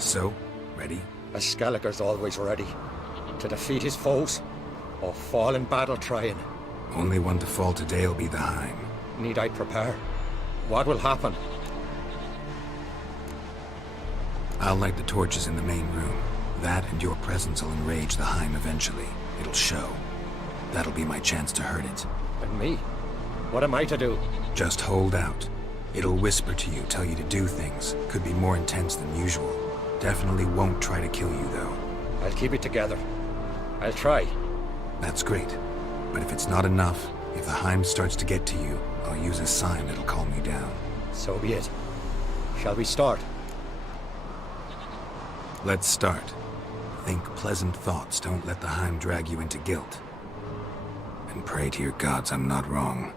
So, ready? A Skelliger's always ready. To defeat his foes, or fall in battle trying. Only one to fall today will be the Heim. Need I prepare? What will happen? I'll light the torches in the main room. That and your presence will enrage the Heim eventually. It'll show. That'll be my chance to hurt it. And me? What am I to do? Just hold out. It'll whisper to you, tell you to do things. Could be more intense than usual. Definitely won't try to kill you, though. I'll keep it together. I'll try. That's great. But if it's not enough, if the Heim starts to get to you, I'll use a sign that'll calm you down. So be it. Shall we start? Let's start. Think pleasant thoughts, don't let the Heim drag you into guilt. And pray to your gods I'm not wrong.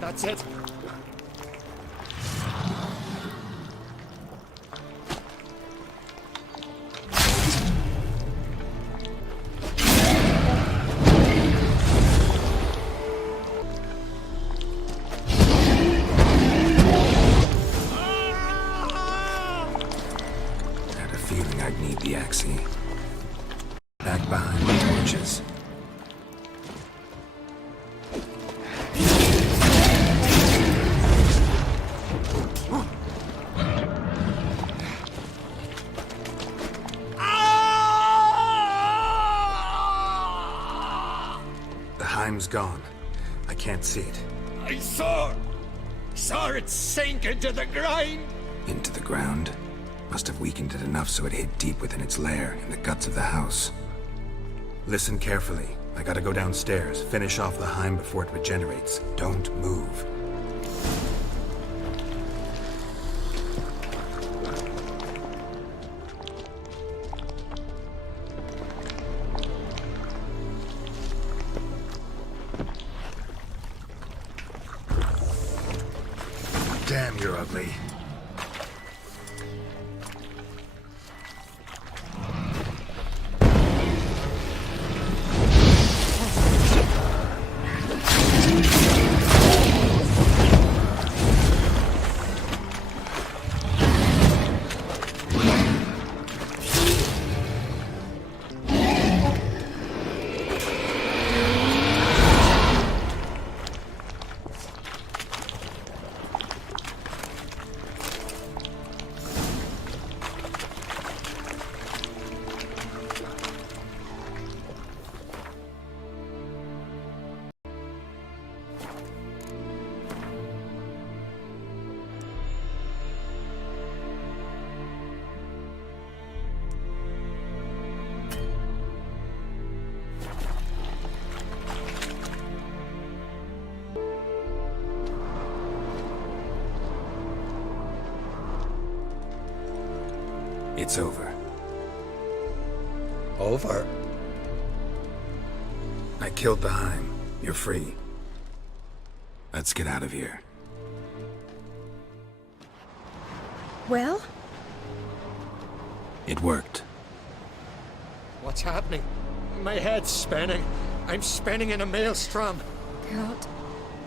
That's it. I'd need the axe. Back behind the torches. The Heim's gone. I can't see it. I saw it sink into the ground. Into the ground? Must have weakened it enough so it hid deep within its lair, in the guts of the house. Listen carefully. I gotta go downstairs, finish off the Heim before it regenerates. Don't move. Damn, you're ugly. It's over. Over? I killed the Heim. You're free. Let's get out of here. Well? It worked. What's happening? My head's spinning. I'm spinning in a maelstrom. God,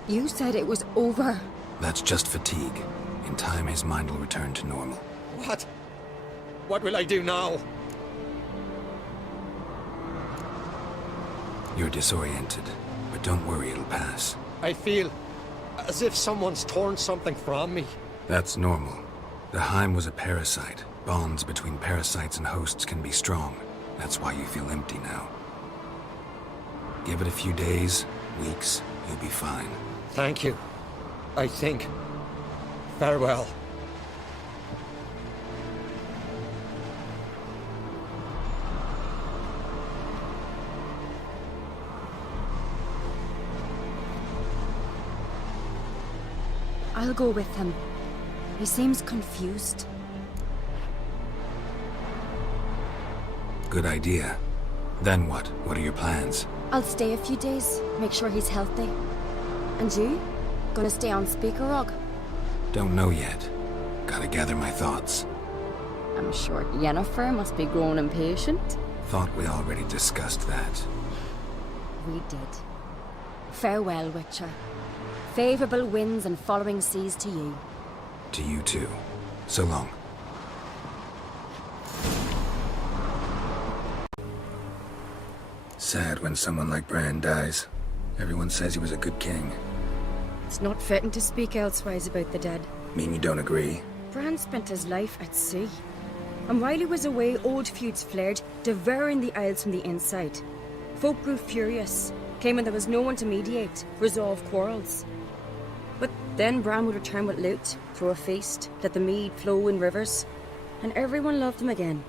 you said it was over. That's just fatigue. In time, his mind will return to normal. What? What will I do now? You're disoriented, but don't worry, it'll pass. I feel as if someone's torn something from me. That's normal. The Heim was a parasite. Bonds between parasites and hosts can be strong. That's why you feel empty now. Give it a few days, weeks, you'll be fine. Thank you. I think. Farewell. I'll go with him. He seems confused. Good idea. Then what? What are your plans? I'll stay a few days, make sure he's healthy. And you? Gonna stay on Speaker Rock? Don't know yet. Gotta gather my thoughts. I'm sure Yennefer must be growing impatient. Thought we already discussed that. We did. Farewell, Witcher. Favorable winds and following seas to you. To you too. So long. Sad when someone like Bran dies. Everyone says he was a good king. It's not fitting to speak elsewise about the dead. Mean you don't agree? Bran spent his life at sea. And while he was away, old feuds flared, devouring the Isles from the inside. Folk grew furious, came when there was no one to mediate, resolve quarrels. But then Bran would return with loot, throw a feast, let the mead flow in rivers, and everyone loved him again.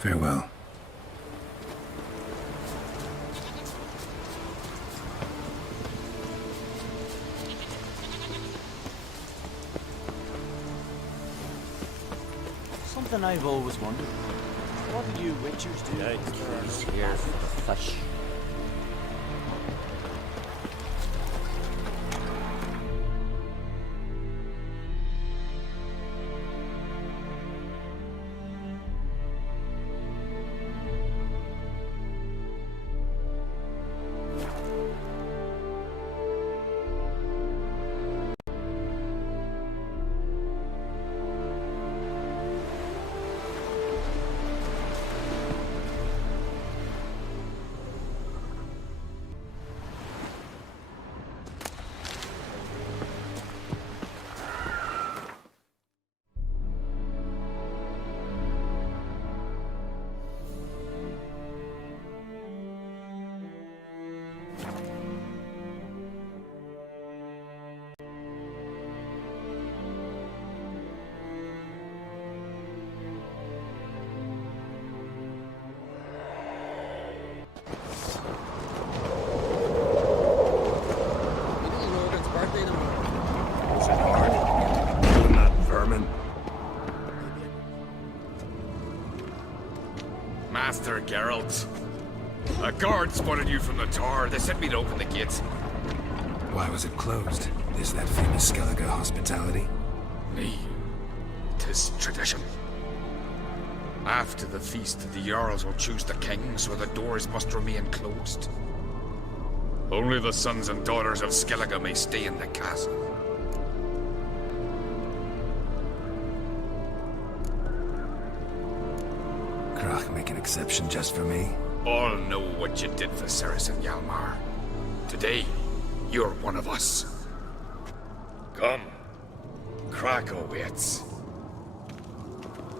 Farewell. Something I've always wondered. What do you witchers do? Here for the fish. Master Geralt. A guard spotted you from the tower. They said we'd open the gates. Why was it closed? Is that famous Skellige hospitality? Me. 'Tis tradition. After the feast, the Jarls will choose the king, so the doors must remain closed. Only the sons and daughters of Skellige may stay in the castle. Crach make an exception just for me? All know what you did for Cerys and Hjalmar. Today, you're one of us. Come. Krakow waits.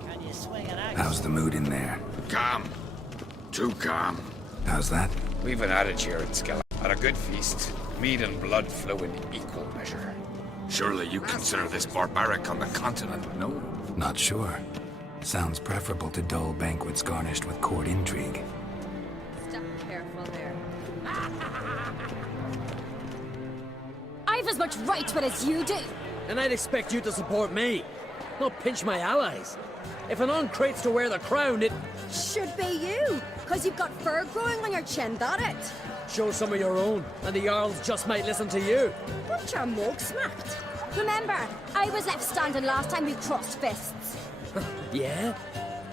Can you swing an axe? How's the mood in there? Calm. Too calm. How's that? We've an adage here at Skellige. At a good feast, mead and blood flow in equal measure. Surely you consider this barbaric on the continent, no? Not sure. Sounds preferable to dull banquets garnished with court intrigue. Step careful there. I've as much right to it as you do. And I'd expect you to support me, not pinch my allies. If an uncrate's to wear the crown, it Should be you, because you've got fur growing on your chin, that it? shows some of your own, and the Jarls just might listen to you. Got your mug smacked. Remember, I was left standing last time we crossed fists. Yeah?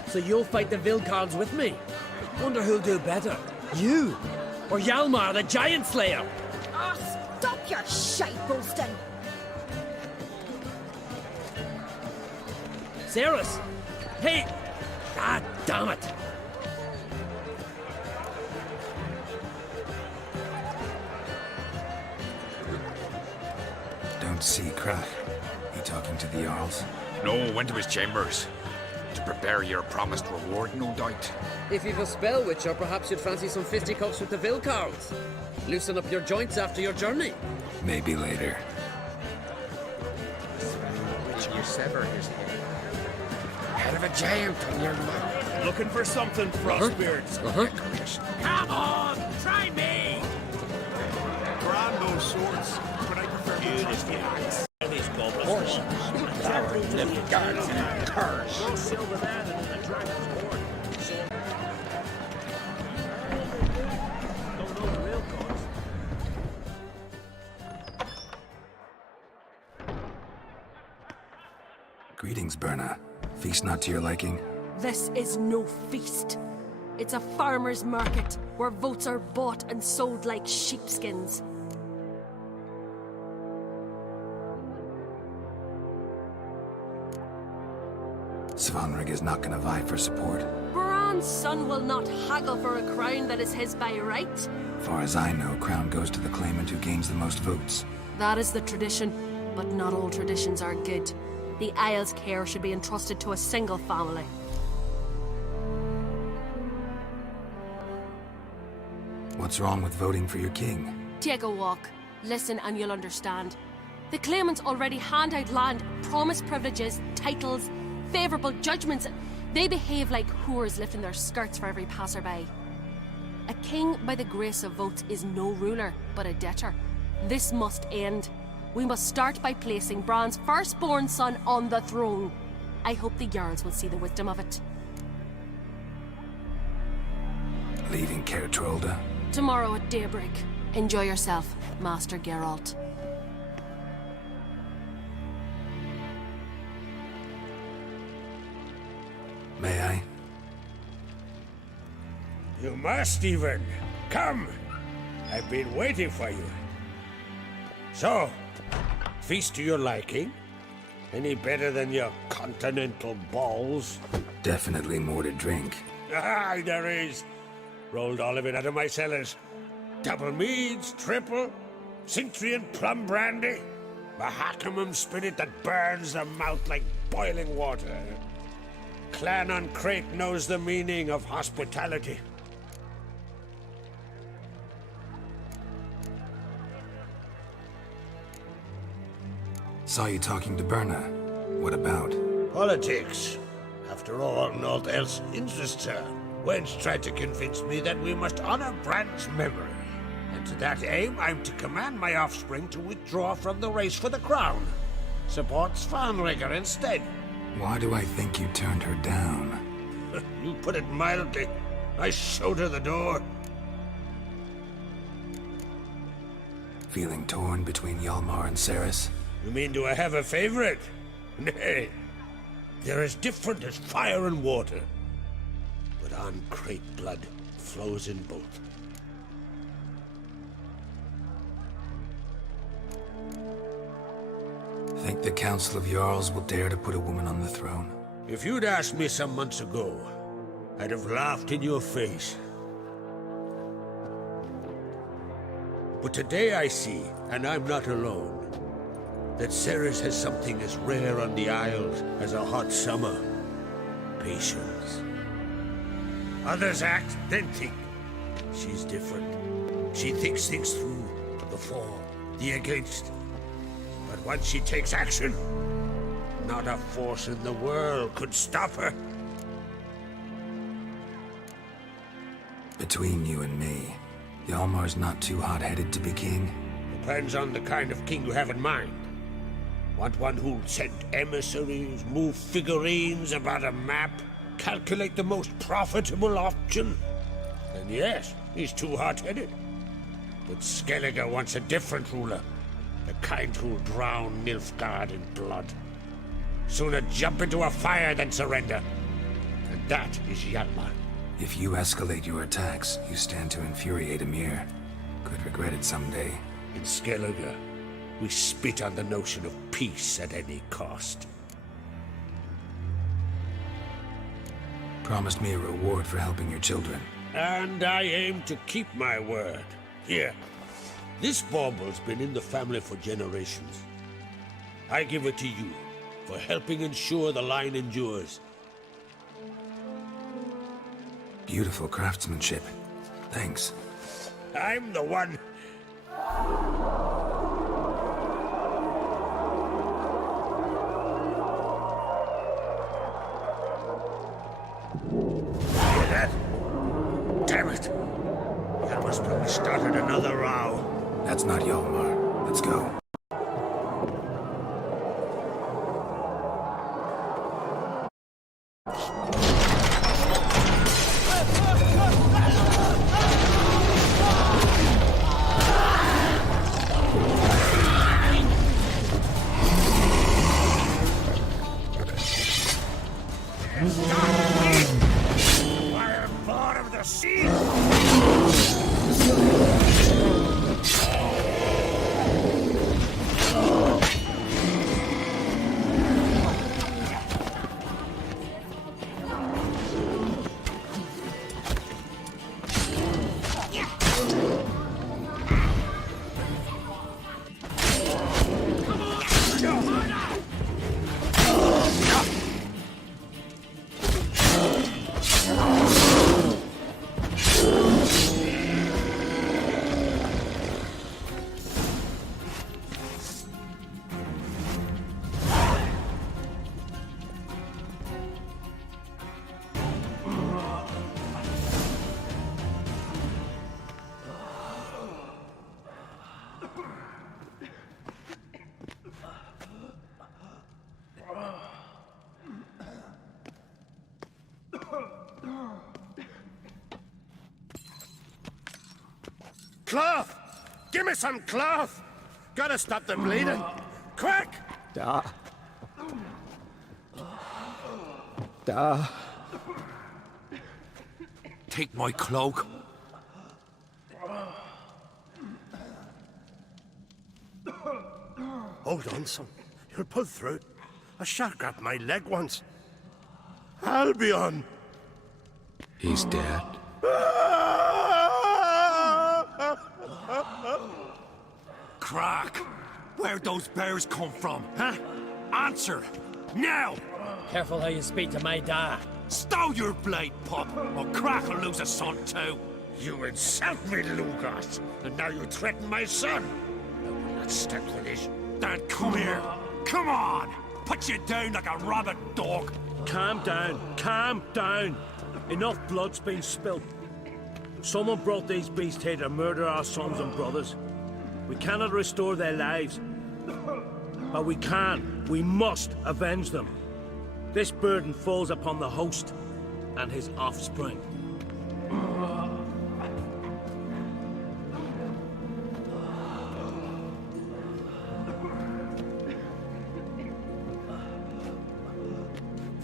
So you'll fight the Vilcards with me? Wonder who'll do better, you or Hjalmar the Giant Slayer? Ah, stop your shite boasting. Cerys? Hey! Ah, damn it! Don't see Crach. He talking to the Jarls? No, went to his chambers. To prepare your promised reward, no doubt. If you've a spell, Witcher, perhaps you'd fancy some fisticuffs with the Vilcards. Loosen up your joints after your journey. Maybe later. You sever his head. Head of a giant on your mouth. Looking for something, Frostbeard. Come on, try me! Brando swords, but I prefer you just the axe. These goblins. Lift guards and curse. Greetings, Berna. Feast not to your liking? This is no feast. It's a farmer's market where votes are bought and sold like sheepskins. Svanrig is not gonna vie for support. Bran's son will not haggle for a crown that is his by right. Far as I know, crown goes to the claimant who gains the most votes. That is the tradition, but not all traditions are good. The Isle's care should be entrusted to a single family. What's wrong with voting for your king? Take a walk, listen and you'll understand. The claimants already hand out land, promise privileges, titles, favourable judgments. They behave like whores lifting their skirts for every passerby. A king by the grace of votes is no ruler, but a debtor. This must end. We must start by placing Bran's firstborn son on the throne. I hope the Jarls will see the wisdom of it. Leaving Caer Trolda? Tomorrow at daybreak. Enjoy yourself, Master Geralt. May I? You must, even. Come. I've been waiting for you. So, feast to your liking? Any better than your continental balls? Definitely more to drink. Aye, there is. Rolled all of it out of my cellars. Double meads, triple, Cintrian plum brandy, Mahakimum spirit that burns the mouth like boiling water. Clan on Crate knows the meaning of hospitality. Saw you talking to Berna. What about? Politics. After all, naught else interests her. Wench tried to convince me that we must honor Bran's memory. And to that aim, I'm to command my offspring to withdraw from the race for the crown. Support Svanrigger instead. Why do I think you turned her down? You put it mildly. I showed her the door. Feeling torn between Hjalmar and Cerys? You mean, do I have a favorite? Nay. They're as different as fire and water. But on Crate blood flows in both. Think the Council of Jarls will dare to put a woman on the throne? If you'd asked me some months ago, I'd have laughed in your face. But today I see, and I'm not alone, that Cerys has something as rare on the Isles as a hot summer. Patience. Others act, then think. She's different. She thinks things through. The for, the against. But once she takes action, not a force in the world could stop her. Between you and me, Hjalmar's not too hot-headed to be king? Depends on the kind of king you have in mind. Want one who'll send emissaries, move figurines about a map, calculate the most profitable option? Then yes, he's too hot-headed. But Skellige wants a different ruler. The kind who'll drown Nilfgaard in blood. Sooner jump into a fire than surrender. And that is Hjalmar. If you escalate your attacks, you stand to infuriate Emir. Could regret it someday. In Skellige, we spit on the notion of peace at any cost. Promised me a reward for helping your children. And I aim to keep my word. Here, this bauble's been in the family for generations. I give it to you for helping ensure the line endures. Beautiful craftsmanship. Thanks. I'm the one. Hear that? Damn it! Hjalmar's probably started another row. That's not Hjalmar. Let's go. Cloth! Give me some cloth! Gotta stop the bleeding. Quick! Da. Take my cloak. Hold on, son. You'll pull through it. A shark grabbed my leg once. Albion! He's dead. Crack! Where'd those bears come from, huh? Answer! Now! Careful how you speak to my dad. Stow your blade, pup, or Crack will lose a son too. You insult me, Lucas, and now you threaten my son. I will not stand for this. Dad, come here. Come on! Put you down like a rabid dog. Calm down. Calm down. Enough blood's been spilt. Someone brought these beasts here to murder our sons and brothers. We cannot restore their lives. But we can. We must avenge them. This burden falls upon the host and his offspring.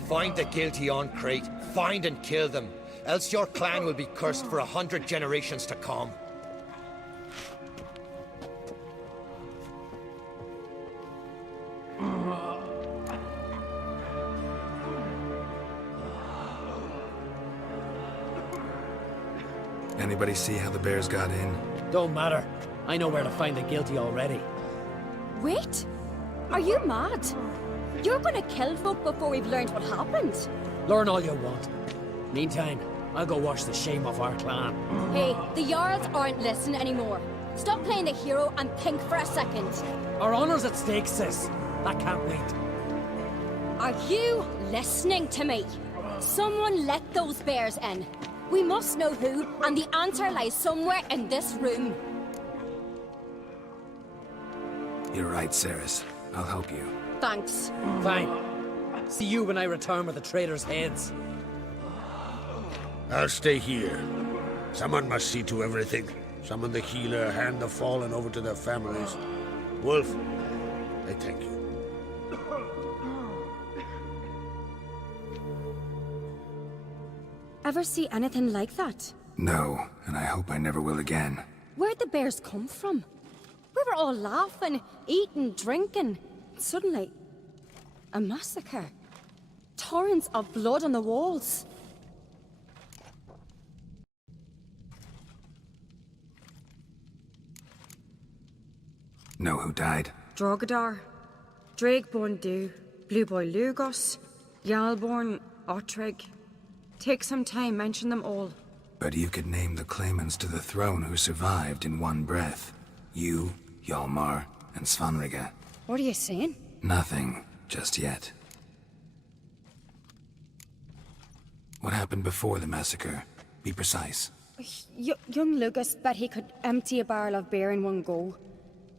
Find the guilty on Crete, find and kill them, else your clan will be cursed for 100 generations to come. Anybody see how the bears got in? Don't matter. I know where to find the guilty already. Wait! Are you mad? You're gonna kill folk before we've learned what happened. Learn all you want. Meantime, I'll go wash the shame off our clan. Hey, the Jarls aren't listening anymore. Stop playing the hero and think for a second. Our honor's at stake, sis. That can't wait. Are you listening to me? Someone let those bears in. We must know who, and the answer lies somewhere in this room. You're right, Ceres. I'll help you. Thanks. Fine. See you when I return with the traitors' heads. I'll stay here. Someone must see to everything. Summon the healer, hand the fallen over to their families. Wolf, I thank you. Ever see anything like that? No, and I hope I never will again. Where'd the bears come from? We were all laughing, eating, drinking. Suddenly, a massacre. Torrents of blood on the walls. Know who died? Drogadar, Drakeborn Du, Blue Boy Lugos, Yalborn, Ottrig. Take some time, mention them all. But you could name the claimants to the throne who survived in one breath. You, Hjalmar, and Svanrige. What are you saying? Nothing, just yet. What happened before the massacre? Be precise. Young Lucas bet he could empty a barrel of beer in one go.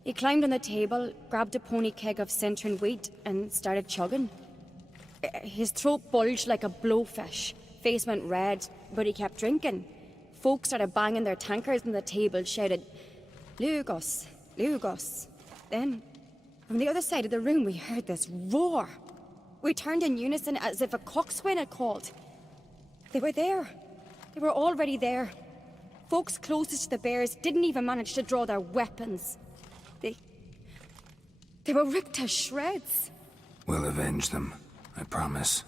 He climbed on the table, grabbed a pony keg of Centron wheat, and started chugging. His throat bulged like a blowfish. Face went red, but he kept drinking. Folks started banging their tankards on the table, shouted, "Lugos, Lugos." Then, from the other side of the room, we heard this roar. We turned in unison as if a coxswain had called. They were there. They were already there. Folks closest to the bears didn't even manage to draw their weapons. They were ripped to shreds. We'll avenge them, I promise.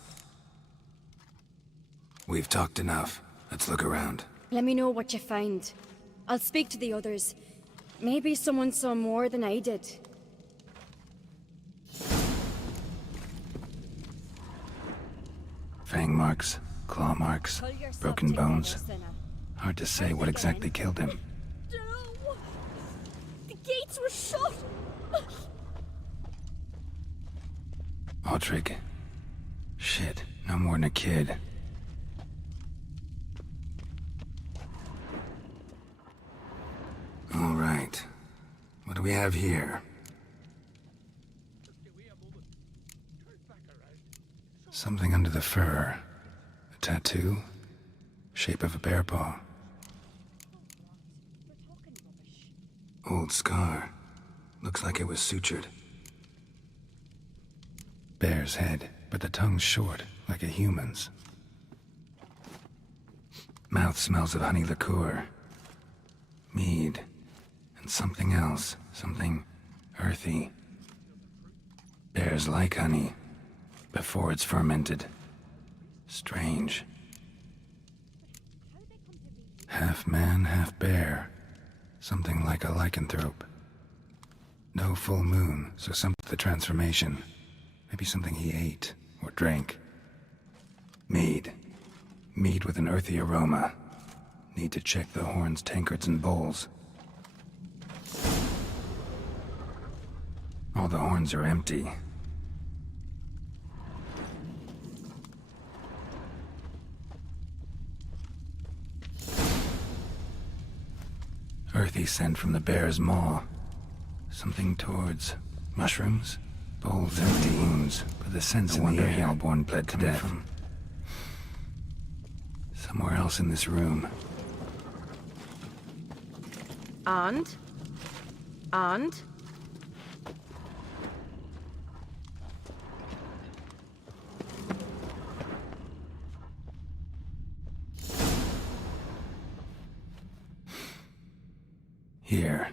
We've talked enough. Let's look around. Let me know what you find. I'll speak to the others. Maybe someone saw more than I did. Fang marks, claw marks, broken bones. Hard to say what exactly killed him. No! The gates were shut! Ottrig. Shit, no more than a kid. All right. What do we have here? Something under the fur. A tattoo. Shape of a bear paw. Old scar. Looks like it was sutured. Bear's head, but the tongue's short, like a human's. Mouth smells of honey liqueur. Mead. And something else. Something earthy. Bears like honey. Before it's fermented. Strange. Half man, half bear. Something like a lycanthrope. No full moon, so some the transformation. Maybe something he ate or drank. Mead. Mead with an earthy aroma. Need to check the horns, tankards, and bowls. All the horns are empty. Earthy scent from the bear's maw. Something towards mushrooms? Bowls empty wounds, but the scent's in the air. Hellborn bled to death. From somewhere else in this room. And? Here.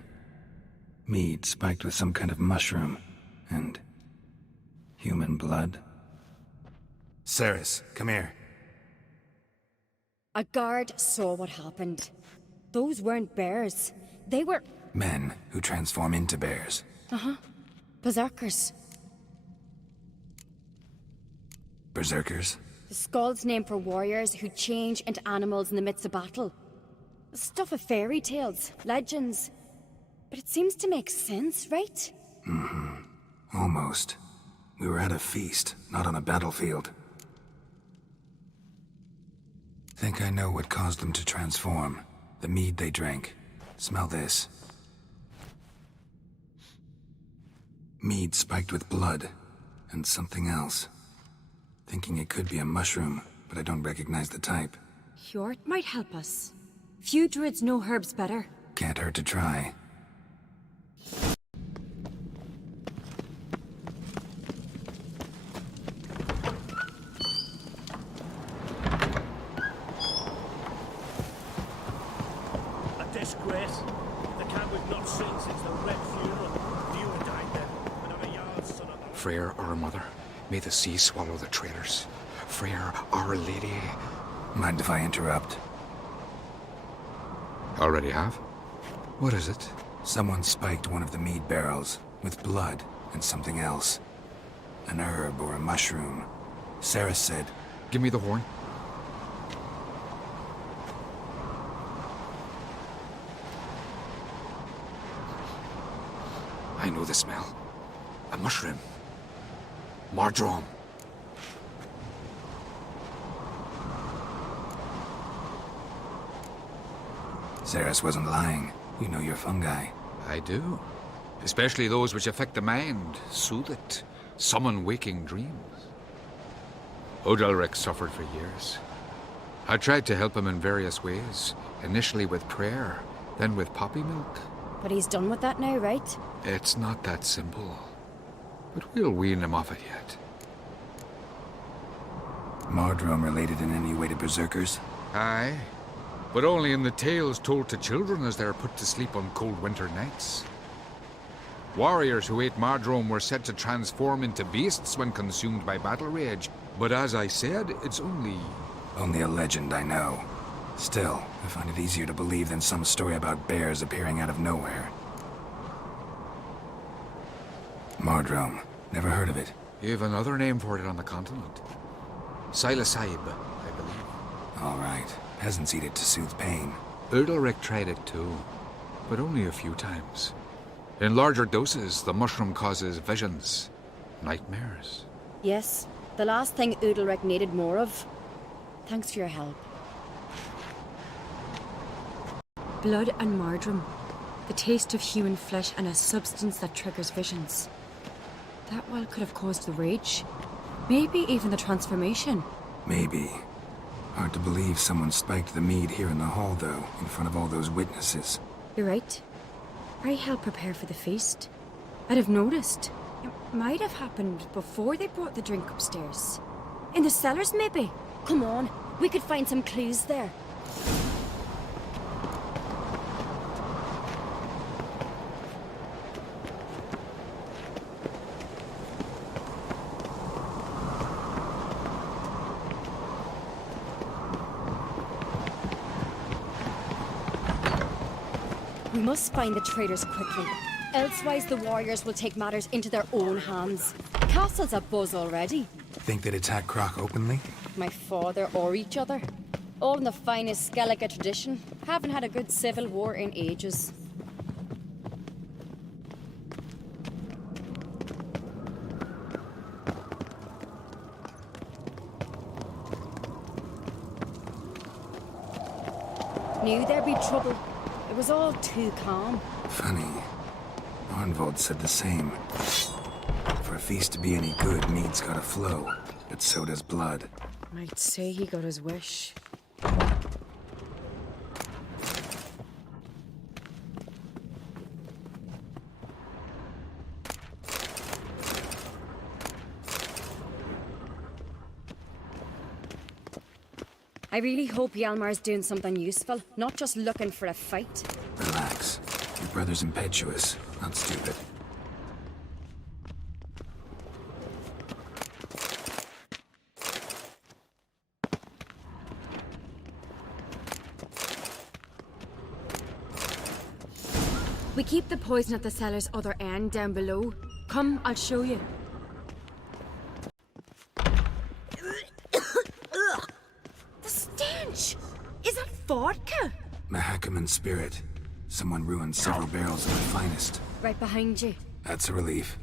Mead spiked with some kind of mushroom. And human blood. Ceres, come here. A guard saw what happened. Those weren't bears. They were... Men who transform into bears. berserkers. Berserkers? The Skald's name for warriors who change into animals in the midst of battle. Stuff of fairy tales, legends. But it seems to make sense, right? Almost. We were at a feast, not on a battlefield. Think I know what caused them to transform. The mead they drank. Smell this. Mead spiked with blood. And something else. Thinking it could be a mushroom, but I don't recognize the type. Hjort might help us. Few druids know herbs better. Can't hurt to try. A disgrace. The camp we've not seen since the Red Funeral. Viewer died then, and I'm a Jarl's son of the... Freyr, our mother, may the sea swallow the traitors. Freyr, our lady. Mind if I interrupt? Already have? What is it? Someone spiked one of the mead barrels with blood and something else. An herb or a mushroom. Sarah said, Give me the horn. I know the smell. A mushroom. Mardrome. Ceres wasn't lying. You know your fungi. I do. Especially those which affect the mind, soothe it, summon waking dreams. Odalric suffered for years. I tried to help him in various ways, initially with prayer, then with poppy milk. But he's done with that now, right? It's not that simple. But we'll wean him off it yet. Mardrome related in any way to berserkers? Aye, but only in the tales told to children as they're put to sleep on cold winter nights. Warriors who ate Mardrome were said to transform into beasts when consumed by battle rage, but as I said, it's only... Only a legend, I know. Still, I find it easier to believe than some story about bears appearing out of nowhere. Mardrome. Never heard of it. You have another name for it on the continent. Silasaib, I believe. All right. Peasants eat it to soothe pain. Udalric tried it too, but only a few times. In larger doses, the mushroom causes visions, nightmares. Yes, the last thing Udalric needed more of. Thanks for your help. Blood and Mardrome. The taste of human flesh and a substance that triggers visions. That well could have caused the rage. Maybe even the transformation. Maybe. Hard to believe someone spiked the mead here in the hall, though, in front of all those witnesses. You're right. I helped prepare for the feast. I'd have noticed. It might have happened before they brought the drink upstairs. In the cellars, maybe? Come on, we could find some clues there. We must find the traitors quickly. Elsewise, the warriors will take matters into their own hands. The castle's abuzz already. Think they'd attack Croc openly? My father or each other. All in the finest Skellige tradition. Haven't had a good civil war in ages. Knew there'd be trouble. It was all too calm. Funny. Arnvold said the same. For a feast to be any good, mead's gotta flow. But so does blood. I'd say he got his wish. I really hope Hjalmar's doing something useful, not just looking for a fight. Relax. Your brother's impetuous, not stupid. We keep the poison at the cellar's other end down below. Come, I'll show you. The stench! Is that vodka? Mahakaman spirit. Someone ruined several barrels of the finest. Right behind you. That's a relief.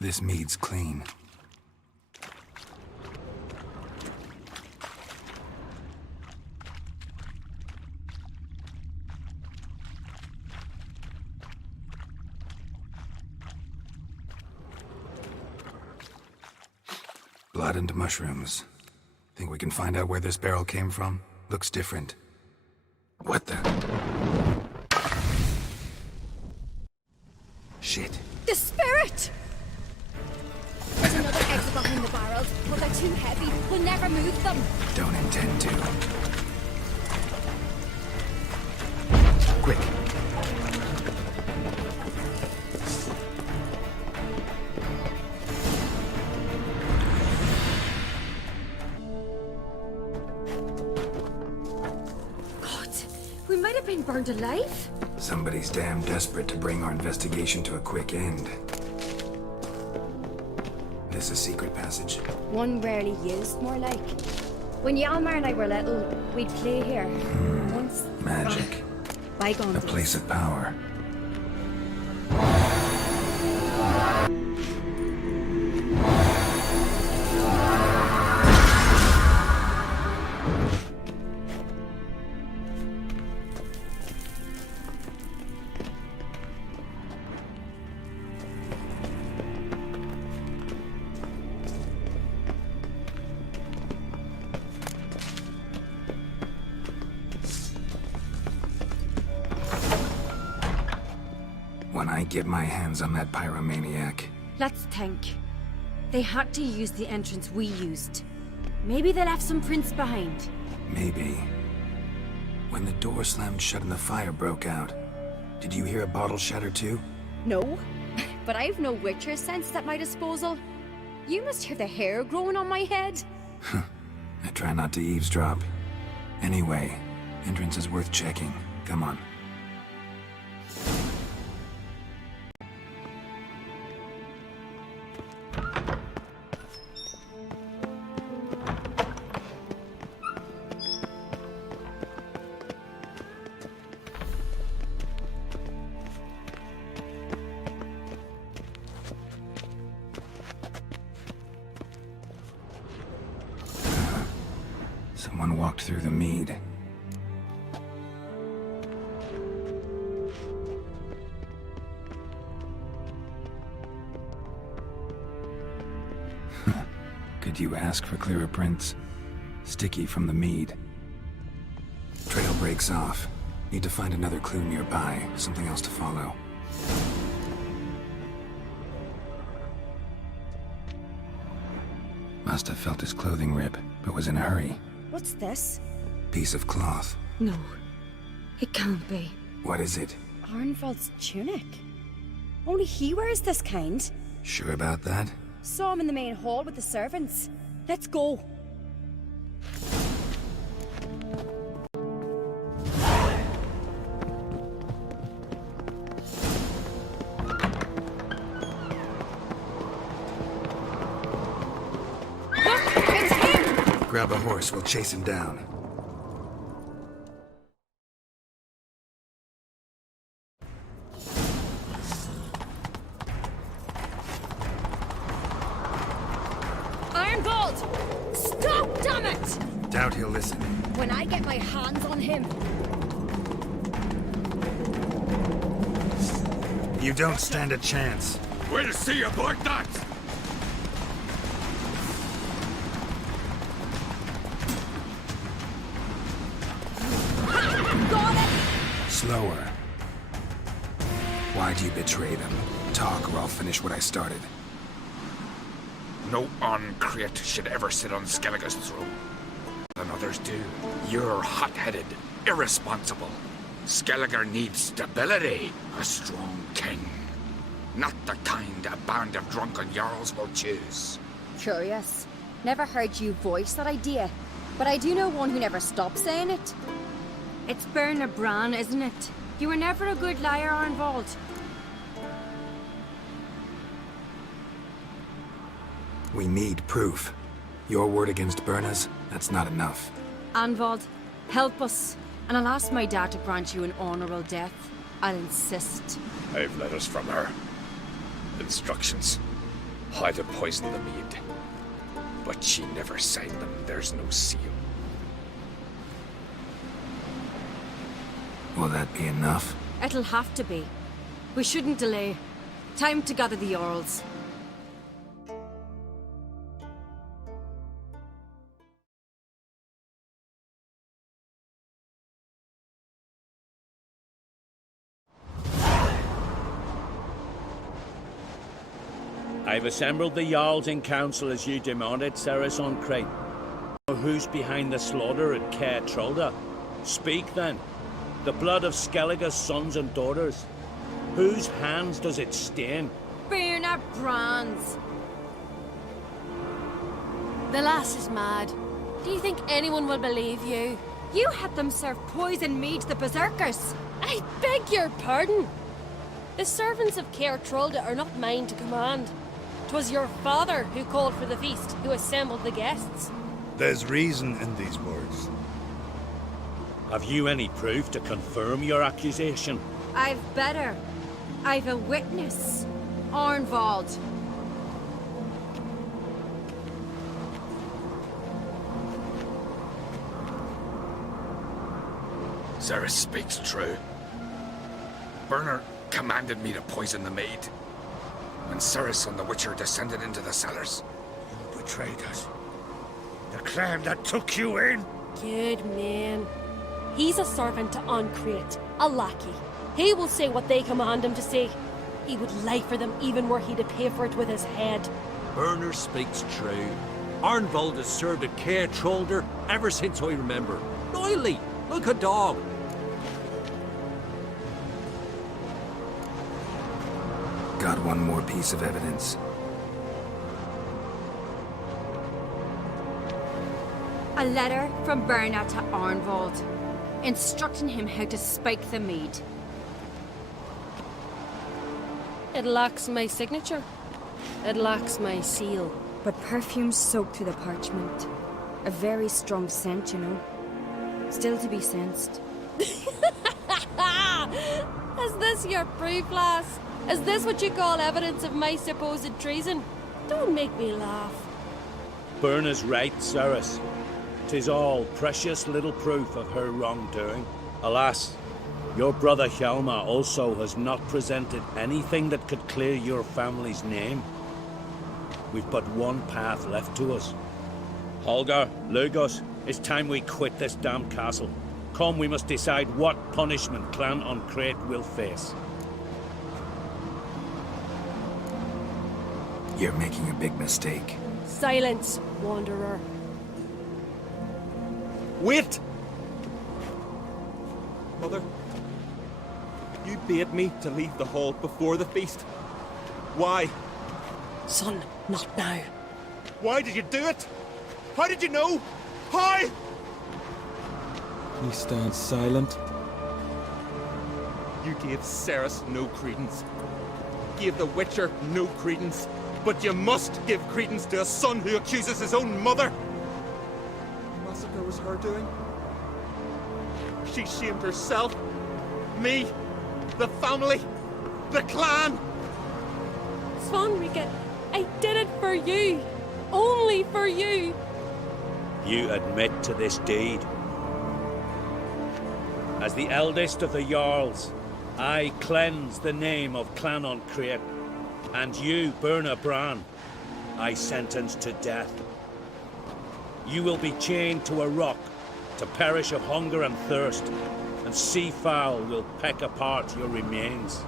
This mead's clean. Blood and mushrooms. Think we can find out where this barrel came from? Looks different. What the? Shit. The spirit! There's another exit behind the barrels, but they're too heavy. We'll never move them. Don't intend to. Quick. We might have been burned alive. Somebody's damn desperate to bring our investigation to a quick end. This a secret passage? One rarely used, more like. When Hjalmar and I were little, we'd play here. Once. Magic. Bygone A days. place of power. When I get my hands on that pyromaniac. Let's think. They had to use the entrance we used. Maybe they left some prints behind. Maybe. When the door slammed shut and the fire broke out, did you hear a bottle shatter too? No, but I've no Witcher sense at my disposal. You must hear the hair growing on my head. I try not to eavesdrop. Anyway, entrance is worth checking. Come on. Someone walked through the mead. Could you ask for clearer prints? Sticky from the mead. Trail breaks off. Need to find another clue nearby, something else to follow. Must have felt his clothing rip, but was in a hurry. What's this? Piece of cloth. No. It can't be. What is it? Arnvald's tunic. Only he wears this kind. Sure about that? Saw him in the main hall with the servants. Let's go. Look, it's him! Grab a horse, we'll chase him down. Ironbolt! Stop, damn it! Doubt he'll listen. When I get my hands on him. You don't stand a chance. We'll see about that! Got it! Slower. Why do you betray them? Talk or I'll finish what I started. No Oncreate should ever sit on Skellige's throne. Than others do. You're hot-headed, irresponsible. Skellige needs stability. A strong king. Not the kind a band of drunken jarls will choose. Curious. Never heard you voice that idea. But I do know one who never stops saying it. It's Bernard Bran, isn't it? You were never a good liar, Arnvald. We need proof. Your word against Berna's, that's not enough. Arnvald, help us. And I'll ask my dad to grant you an honorable death. I'll insist. I've letters from her. Instructions. How to poison the mead. But she never signed them. There's no seal. Will that be enough? It'll have to be. We shouldn't delay. Time to gather the Jarls. I've assembled the Jarls in council as you demanded, Cerys Oncreate. Who's behind the slaughter at Caer Trolda? Speak then. The blood of Skellige's sons and daughters. Whose hands does it stain? Bernard Bran's. The lass is mad. Do you think anyone will believe you? You had them serve poison mead to the berserkers. I beg your pardon. The servants of Caer Trolda are not mine to command. 'Twas your father who called for the feast, who assembled the guests. There's reason in these words. Have you any proof to confirm your accusation? I've better. I've a witness. Arnvald. Cerys speaks true. Bernard commanded me to poison the maid. When Cerys and the Witcher descended into the cellars. You betrayed us. The clan that took you in. Good man. He's a servant to Oncreate, a lackey. He will say what they command him to say. He would lie for them even were he to pay for it with his head. Bernard speaks true. Arnvald has served at Caer Trolda ever since I remember. Loyally, like a dog. Got one more piece of evidence. A letter from Bernard to Arnvald, instructing him how to spike the mead. It lacks my signature. It lacks my seal. But perfume soaked through the parchment. A very strong scent, you know. Still to be sensed. Is this your proof, lass? Is this what you call evidence of my supposed treason? Don't make me laugh. Berna's right, Cerys. 'Tis all precious little proof of her wrongdoing. Alas, your brother Hjalmar also has not presented anything that could clear your family's name. We've but one path left to us. Holger, Lugos, It's time we quit this damn castle. Come, we must decide what punishment Clan on Crete will face. You're making a big mistake. Silence, Wanderer. Wait! Mother, you bade me to leave the hall before the feast. Why? Son, not now. Why did you do it? How did you know? How? He stands silent. You gave Cerys no credence. Gave the Witcher no credence. But you must give credence to a son who accuses his own mother. The massacre was her doing. She shamed herself, me, the family, the clan. Svanrige, I did it for you. Only for you. You admit to this deed. As the eldest of the Jarls, I cleanse the name of Clan on Crete, and you, Birna Bran, I sentence to death. You will be chained to a rock to perish of hunger and thirst, and sea fowl will peck apart your remains.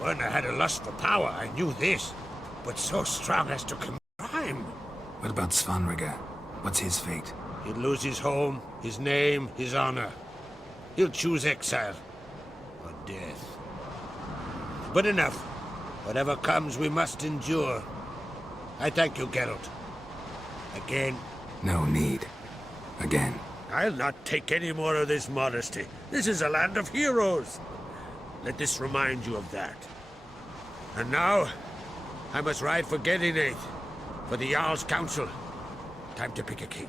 Birna had a lust for power, I knew this. But so strong as to commit crime. What about Svanrige? What's his fate? He'll lose his home, his name, his honor. He'll choose exile. Or death. But enough. Whatever comes, we must endure. I thank you, Geralt. Again. No need. Again. I'll not take any more of this modesty. This is a land of heroes. Let this remind you of that. And now, I must ride for Gedinath, for the Jarl's Council. Time to pick a king.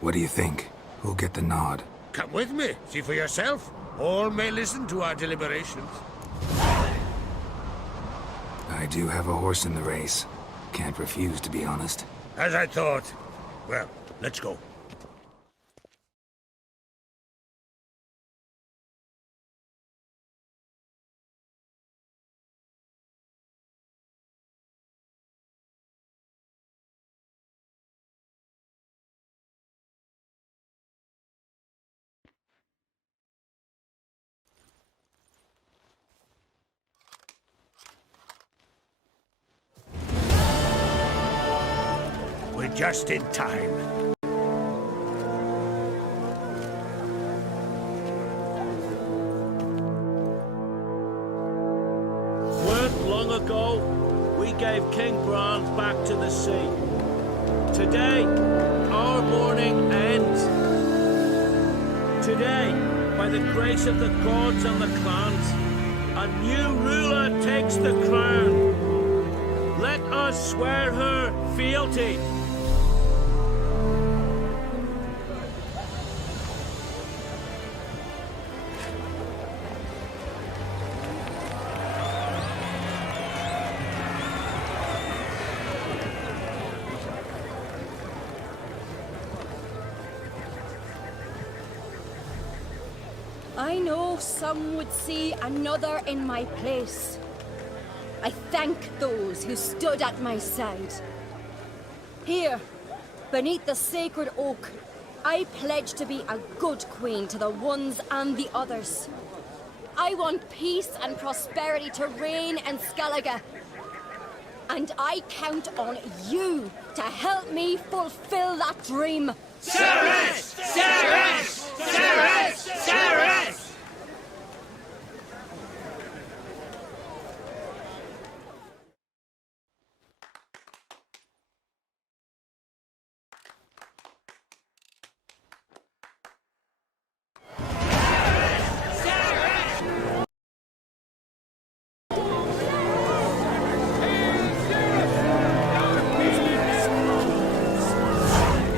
What do you think? Who'll get the nod? Come with me, see for yourself. All may listen to our deliberations. I do have a horse in the race. Can't refuse, to be honest. As I thought. Well, let's go. We're just in time. Weren't long ago, we gave King Bran back to the sea. Today, our mourning ends. Today, by the grace of the gods and the clans, a new ruler takes the crown. Let us swear her fealty. I know some would see another in my place. I thank those who stood at my side. Here, beneath the sacred oak, I pledge to be a good queen to the ones and the others. I want peace and prosperity to reign in Skellige. And I count on you to help me fulfill that dream. Cerys! Cerys! Cerys! Cerys!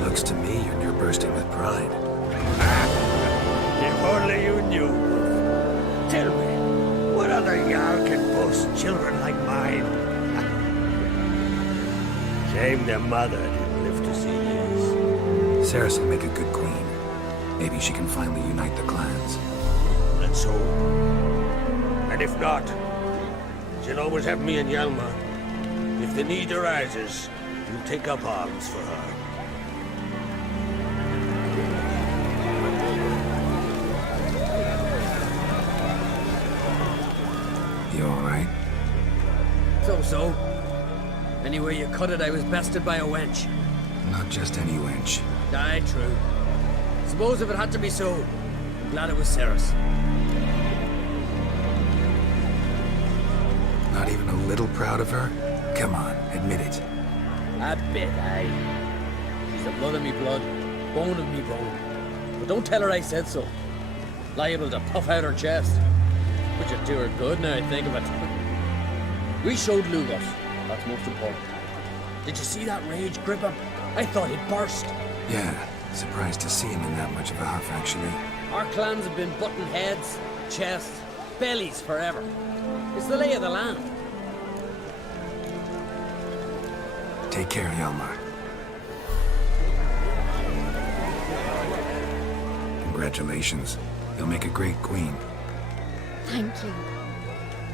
Looks to me you're near bursting with pride. If only you knew. Tell me, what other Jarl can boast children like mine? Shame their mother didn't live to see this. Ceres will make a good queen. Maybe she can finally unite the clans. Let's hope. And if not, she'll always have me and Yalma. If the need arises, you'll take up arms for her. You alright? So. Anyway you cut it, I was bested by a wench. Not just any wench. Aye, true. Suppose if it had to be so, I'm glad it was Ceres. Not even a little proud of her? Come on, admit it. A bit, aye. She's the blood of me blood, bone of me bone. But don't tell her I said so. Liable to puff out her chest. Which would do her good now I think of it. We showed Lugos. That's most important. Did you see that rage grip him? I thought he'd burst. Yeah, surprised to see him in that much of a huff, actually. Our clans have been butting heads, chests, bellies forever. It's the lay of the land. Take care, Hjalmar. Congratulations. You'll make a great queen. Thank you.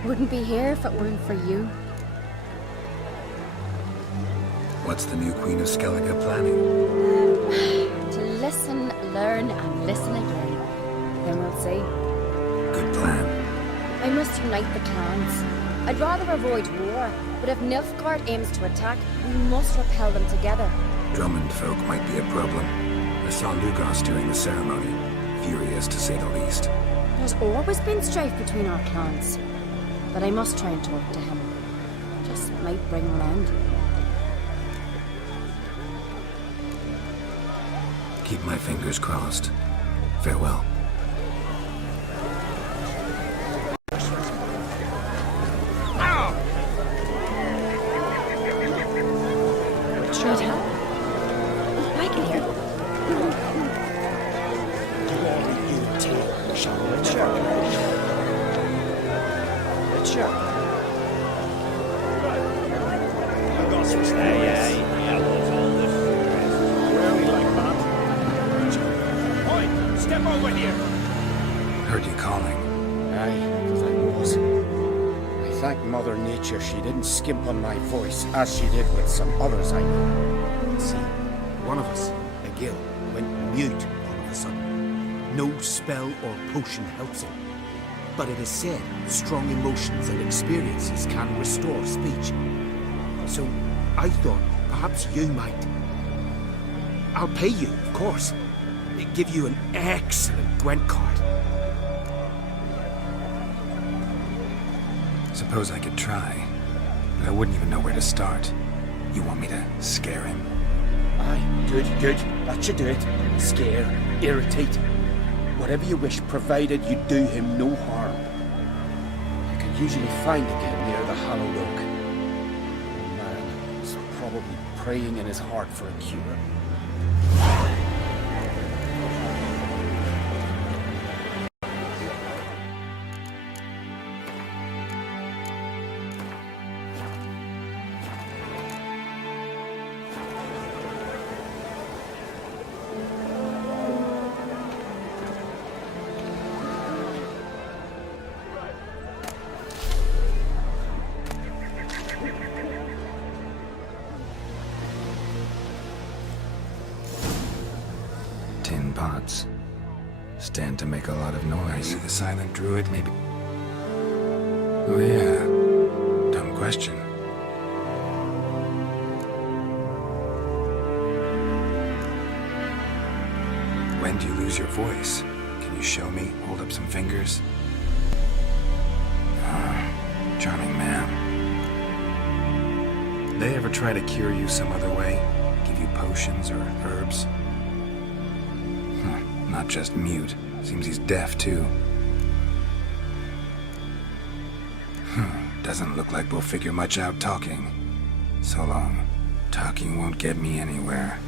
Wouldn't be here if it weren't for you. What's the new Queen of Skellige planning? To listen, learn, and listen again. Then we'll see. Good plan. I must unite the clans. I'd rather avoid war, but if Nilfgaard aims to attack, we must repel them together. Drummond folk might be a problem. I saw Lugos during the ceremony. Furious, to say the least. There's always been strife between our clans. But I must try and talk to him. Just might bring an end. Keep my fingers crossed. Farewell. Shut up. I can hear. Do all of you take shall Richard? Richard? Step over here! Heard you calling. Aye, because I was. I thank Mother Nature she didn't skimp on my voice as she did with some others I know. See, one of us, a Gil, went mute all of a sudden. No spell or potion helps him. But it is said strong emotions and experiences can restore speech. So I thought perhaps you might. I'll pay you, of course. Give you an excellent Gwent card. Suppose I could try, but I wouldn't even know where to start. You want me to scare him? Aye, good. That should do it. Scare, irritate. Whatever you wish, provided you do him no harm. You can usually find a Gil near the Hallowed Oak. The man is probably praying in his heart for a cure. Tin pots. Stand to make a lot of noise. The silent druid, maybe. Oh yeah. Dumb question. When do you lose your voice? Can you show me? Hold up some fingers. Charming man. They ever try to cure you some other way? Give you potions or herbs? Not just mute. Seems he's deaf, too. Doesn't look like we'll figure much out talking. So long. Talking won't get me anywhere.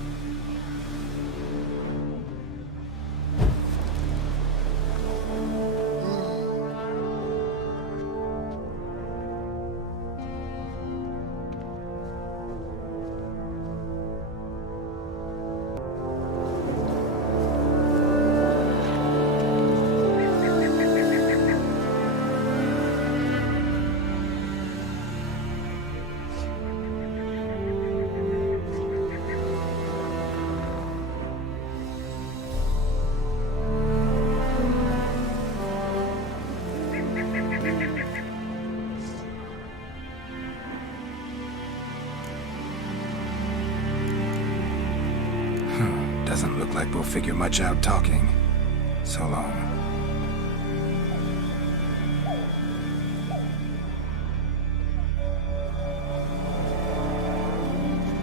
Doesn't look like we'll figure much out talking. So long.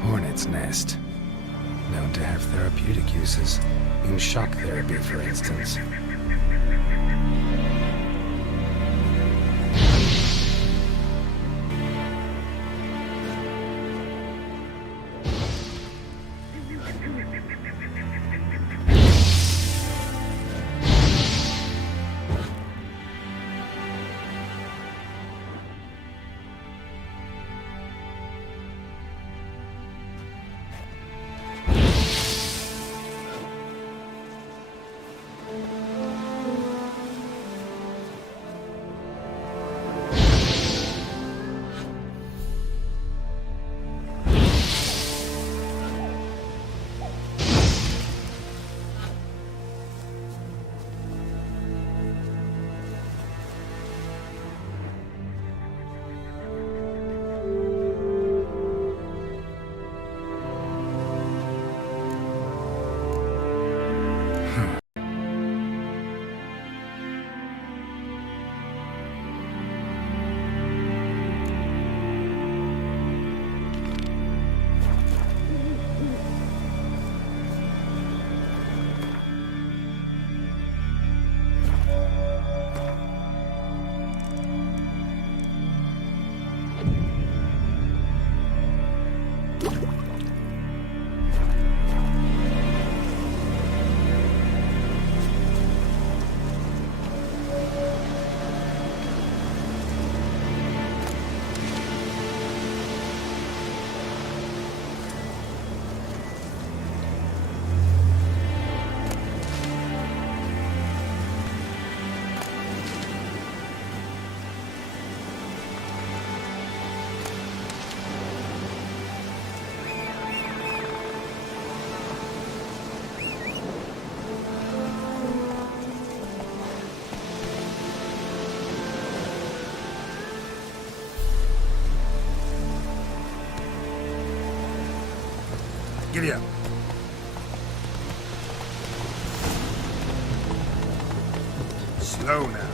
Hornet's nest. Known to have therapeutic uses. In shock therapy, for instance. Giddy up. Slow now.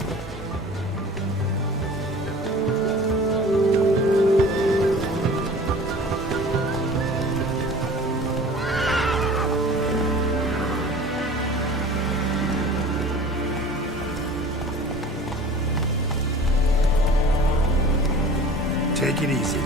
Take it easy.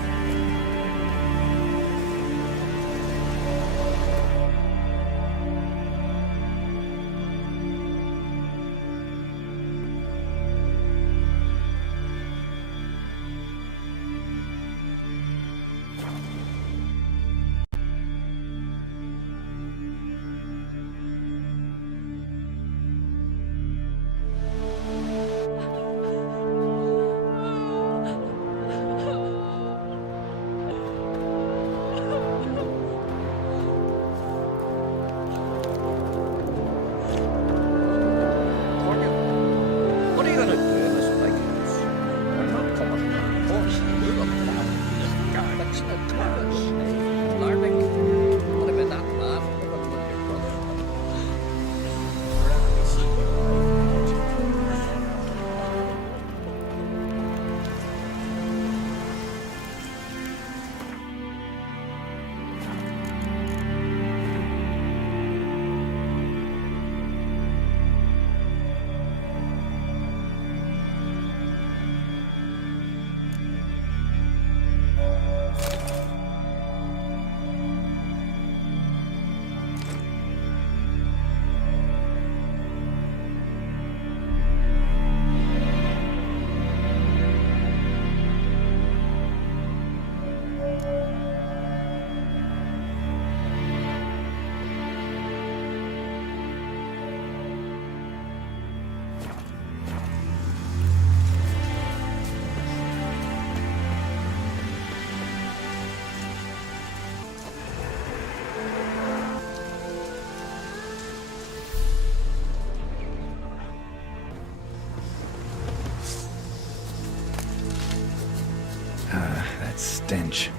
Stench.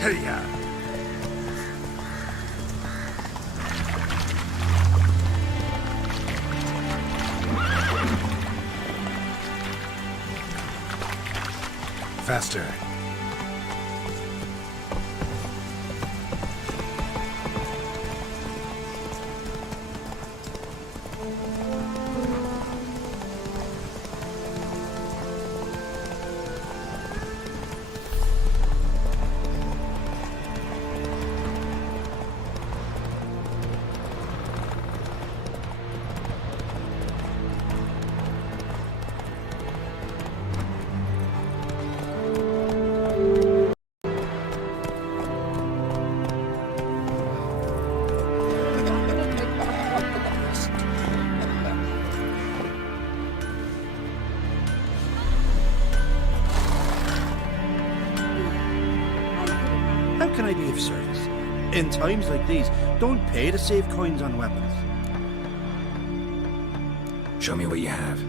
Here you are. Faster. How can I be of service? In times like these, don't pay to save coins on weapons. Show me what you have.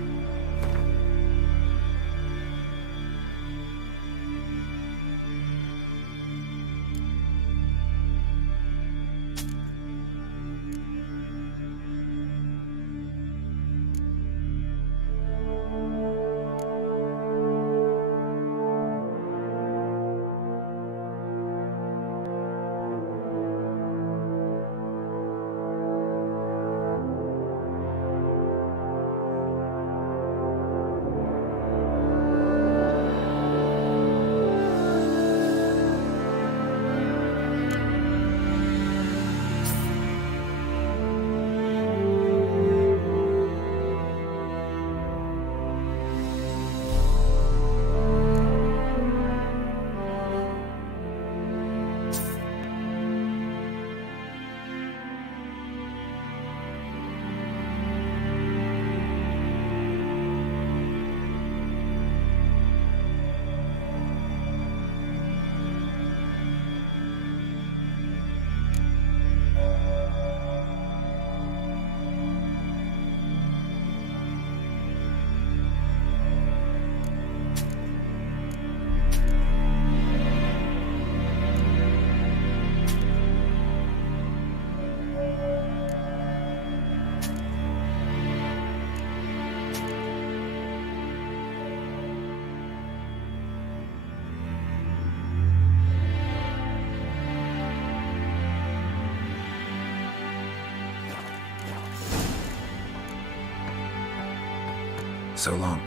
So long.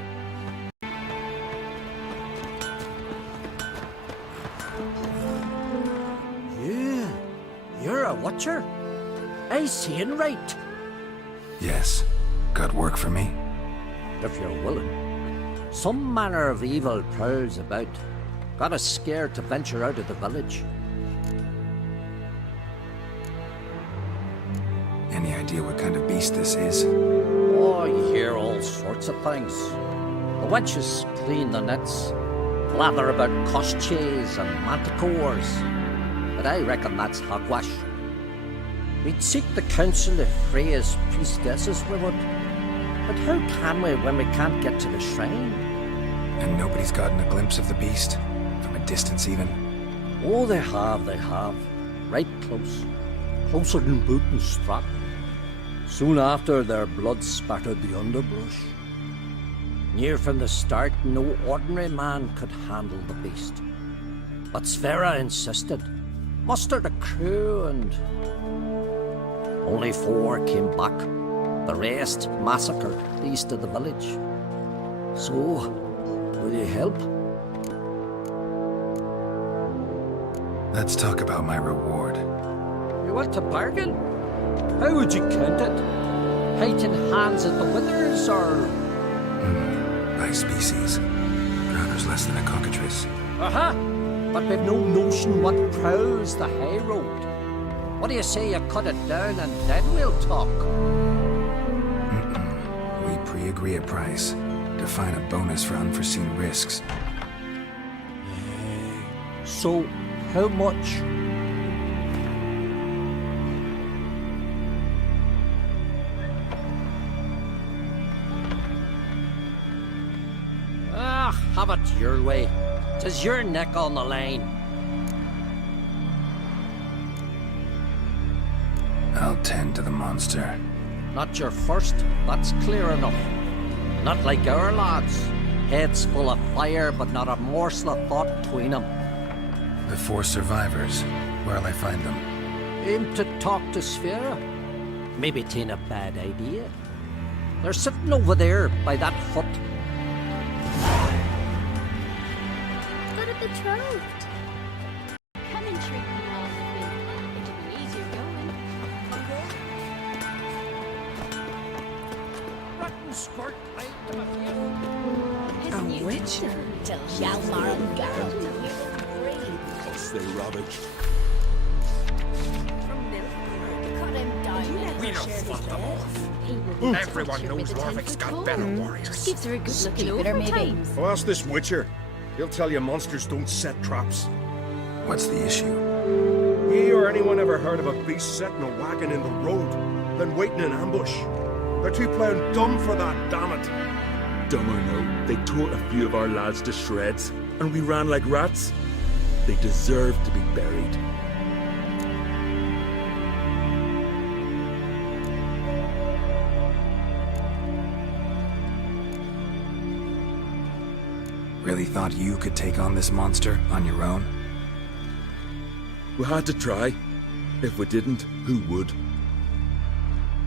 You're a watcher? I seeing right. Yes. Got work for me? If you're willing. Some manner of evil prowls about. Got us scared to venture out of the village. Any idea what kind of beast this is? Oh, you hear all sorts of things. The wenches clean the nets, blather about koshches and manticores. But I reckon that's hogwash. We'd seek the counsel of Freya's priestesses, we would. But how can we when we can't get to the shrine? And nobody's gotten a glimpse of the beast? From a distance even? Oh, they have. Right close. Closer than boot and strap. Soon after, their blood spattered the underbrush. Near from the start, no ordinary man could handle the beast. But Sverre insisted. Mustered a crew and... Only 4 came back. The rest massacred east of the village. So, will you help? Let's talk about my reward. You want to bargain? How would you count it? Height in hands at the withers, or...? By species. Rather's less than a cockatrice. Aha! But we've no notion what prowls the high road. What do you say you cut it down and then we'll talk? We pre-agree a price. Define a bonus for unforeseen risks. So, how much? Have it your way. 'Tis your neck on the line. tend to the monster. Not your first, that's clear enough. Not like our lads. Heads full of fire, but not a morsel of thought between them. The 4 survivors. Where'll I find them? Aim to talk to Sphera? Maybe it ain't a bad idea. They're sitting over there by that hut. Got a betrothed. Come and treat me all with me. It'll be easier going. Rotten squirt, A witcher. Till Hjalmar and Geralt and you Plus they rubbish. cut him down. We don't fuck them off. Everyone knows Lorvik's got better warriors. Gives her a good looking over maybe. Well, ask this Witcher. He'll tell you monsters don't set traps. What's the issue? Ye or anyone ever heard of a beast setting a wagon in the road, then waiting in ambush? They're too plowing dumb for that, damn it. Dumb or no, they tore a few of our lads to shreds, and we ran like rats. They deserve to be buried. Really thought you could take on this monster on your own? We had to try. If we didn't, who would?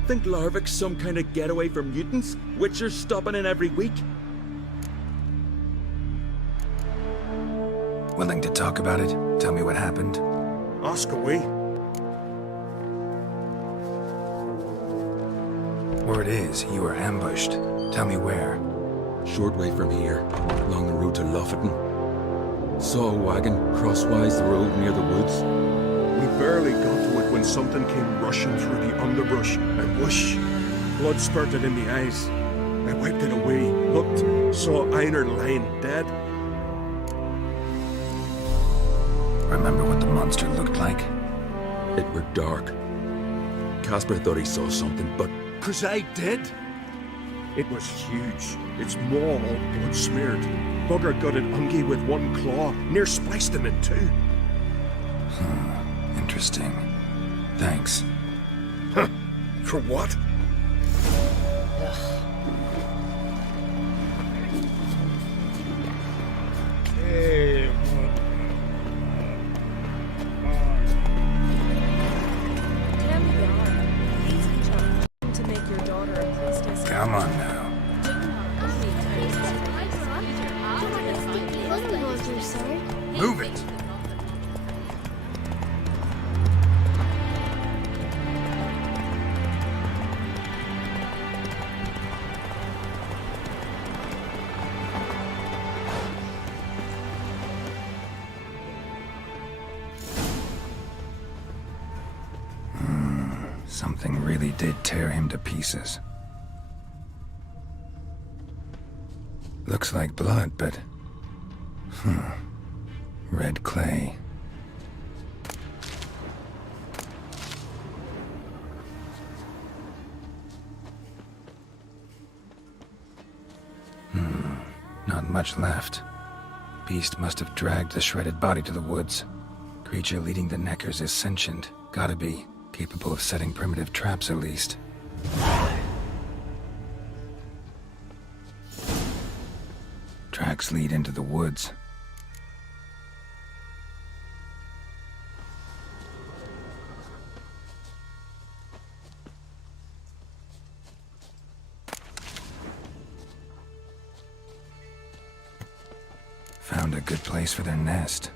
Think Larvik's some kind of getaway for mutants? Witchers stopping in every week? Willing to talk about it? Tell me what happened? Ask away. Word is, you were ambushed. Tell me where. Short way from here, along the road to Lofferton. Saw a wagon crosswise the road near the woods. We barely got to it when something came rushing through the underbrush, and whoosh! Blood spurted in the eyes. I wiped it away, looked, saw Einar lying dead. Remember what the monster looked like? It were dark. Casper thought he saw something, but... 'Cause I did. It was huge. Its maw all blood smeared. Bugger gutted Ungi with one claw, near spliced him in two. Interesting. Thanks. Huh. For what? Come on now. Move it! Something really did tear him to pieces. Looks like blood, but... red clay. Not much left. Beast must have dragged the shredded body to the woods. Creature leading the Neckers is sentient. Gotta be. Capable of setting primitive traps, at least. Tracks lead into the woods. Found a good place for their nest.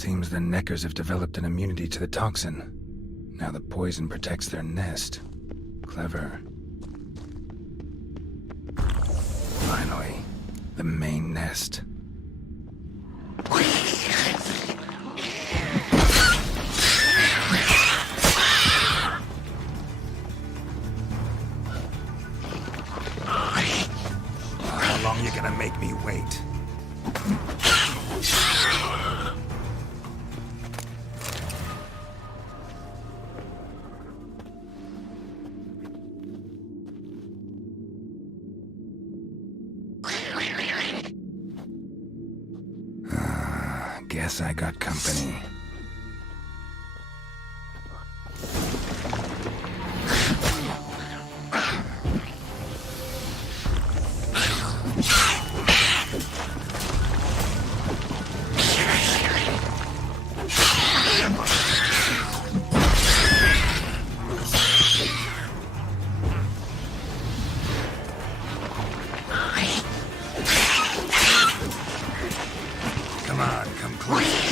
Seems the Neckers have developed an immunity to the toxin. Now the poison protects their nest. Clever. Finally, the main nest. How long you gonna make me wait? Guess I got company. Come on, come close.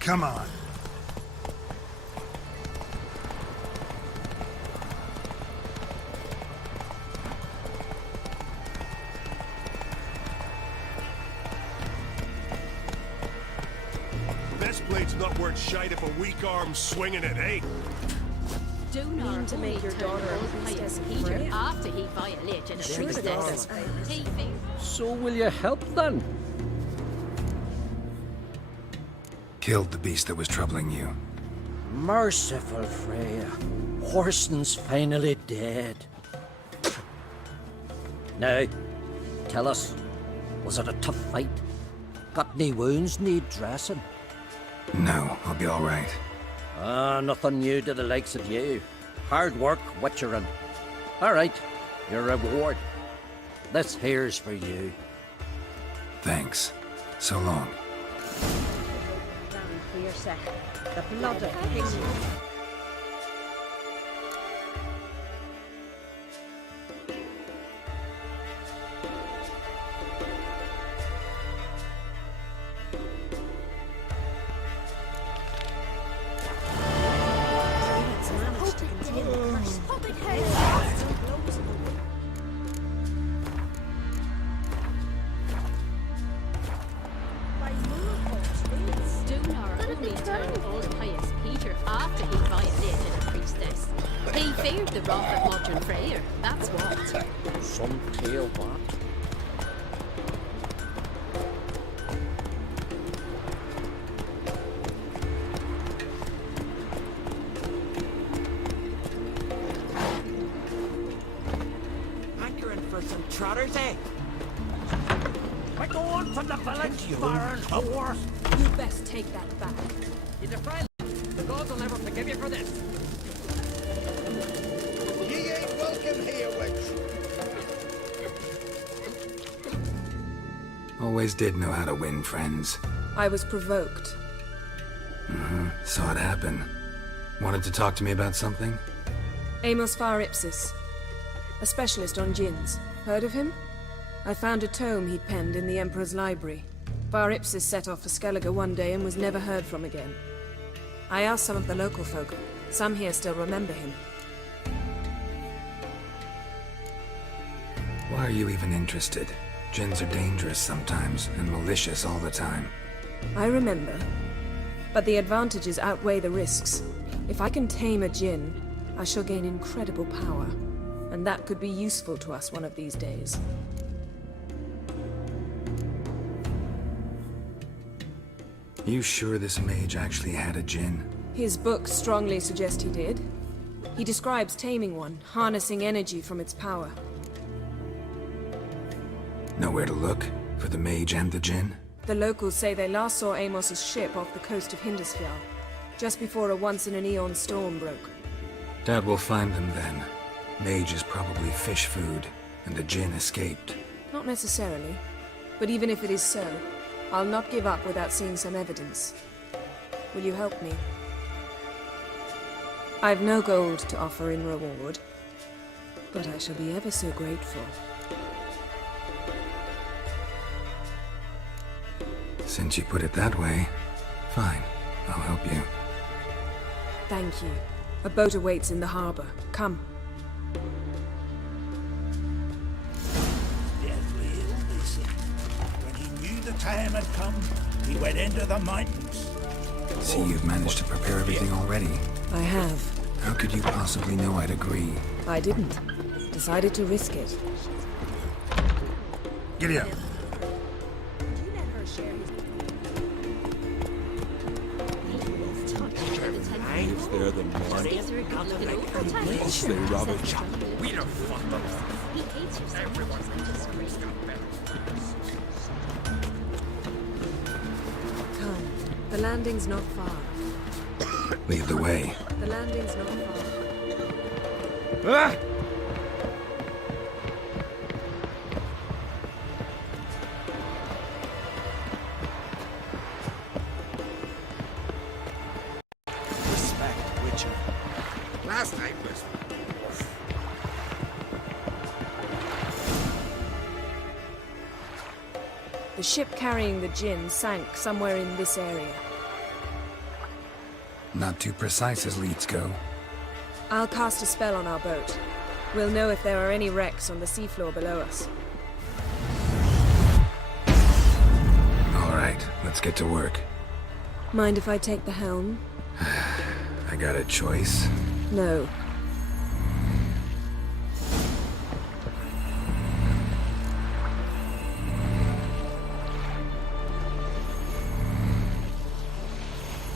Come on. This blade's not worth shite if a weak arm's swinging it, eh? Do not to make your daughter a priestess of Peter Freya? after he violated a Sure the priestess. goddess. He fa- So will you help then? Killed the beast that was troubling you. Merciful Freya. Horston's finally dead. Now, tell us, was it a tough fight? Got any wounds need dressing? No, I'll be all right. Ah, nothing new to the likes of you. Hard work, witcherin'. All right, your reward. This here's for you. Thanks. So long. The blood of King. Stunnar only turned old pious Peter after he violated a priestess. He feared the wrath of modern Freyr, that's what. Some tale what? Stolen from the village, Baron Horse. You best take that back. He's a friend. The gods will never forgive you for this. Ye ain't welcome here, witch. Always did know how to win friends. I was provoked. Saw it happen. Wanted to talk to me about something? Amos Far Ipsis, a specialist on djinns. Heard of him? I found a tome he'd penned in the Emperor's library. Far Ipsis set off for Skellige one day and was never heard from again. I asked some of the local folk. Some here still remember him. Why are you even interested? Djinns are dangerous sometimes, and malicious all the time. I remember. But the advantages outweigh the risks. If I can tame a djinn, I shall gain incredible power. And that could be useful to us one of these days. You sure this mage actually had a djinn? His books strongly suggest he did. He describes taming one, harnessing energy from its power. Nowhere to look? For the mage and the djinn? The locals say they last saw Amos's ship off the coast of Hindisfjall, just before a once-in-an-eon storm broke. Doubt we'll find them then. Mage is probably fish food, and the djinn escaped. Not necessarily. But even if it is so, I'll not give up without seeing some evidence. Will you help me? I've no gold to offer in reward, but I shall be ever so grateful. Since you put it that way, fine. I'll help you. Thank you. A boat awaits in the harbor. Come. When he knew the time had come, he went into the mountains. See, you've managed to prepare everything already. I have. How could you possibly know I'd agree? I didn't. Decided to risk it. Giddy up. They're the money. Once they rob a shop. We don't fuck them. Everyone's Come. The landing's not far. Lead the way. The landing's not far. Ah! Respect, Witcher. Last night was... The ship carrying the djinn sank somewhere in this area. Not too precise as leads go. I'll cast a spell on our boat. We'll know if there are any wrecks on the seafloor below us. All right, let's get to work. Mind if I take the helm? I got a choice. No.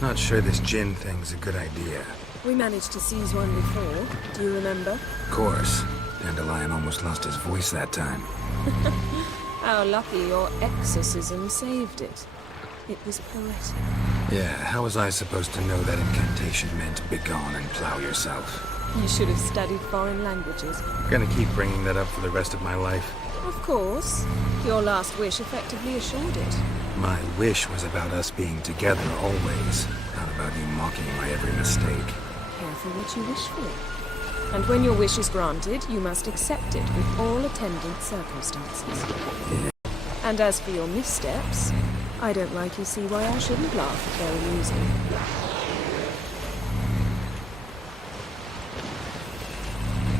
Not sure this djinn thing's a good idea. We managed to seize one before. Do you remember? Of course. Dandelion almost lost his voice that time. How lucky your exorcism saved it. It was poetic. Yeah, how was I supposed to know that incantation meant begone and plow yourself? You should have studied foreign languages. Gonna keep bringing that up for the rest of my life. Of course. Your last wish effectively assured it. My wish was about us being together always, not about you mocking my every mistake. Careful what you wish for. And when your wish is granted, you must accept it with all attendant circumstances. Yeah. And as for your missteps, I don't like you see why I shouldn't laugh if they're amusing.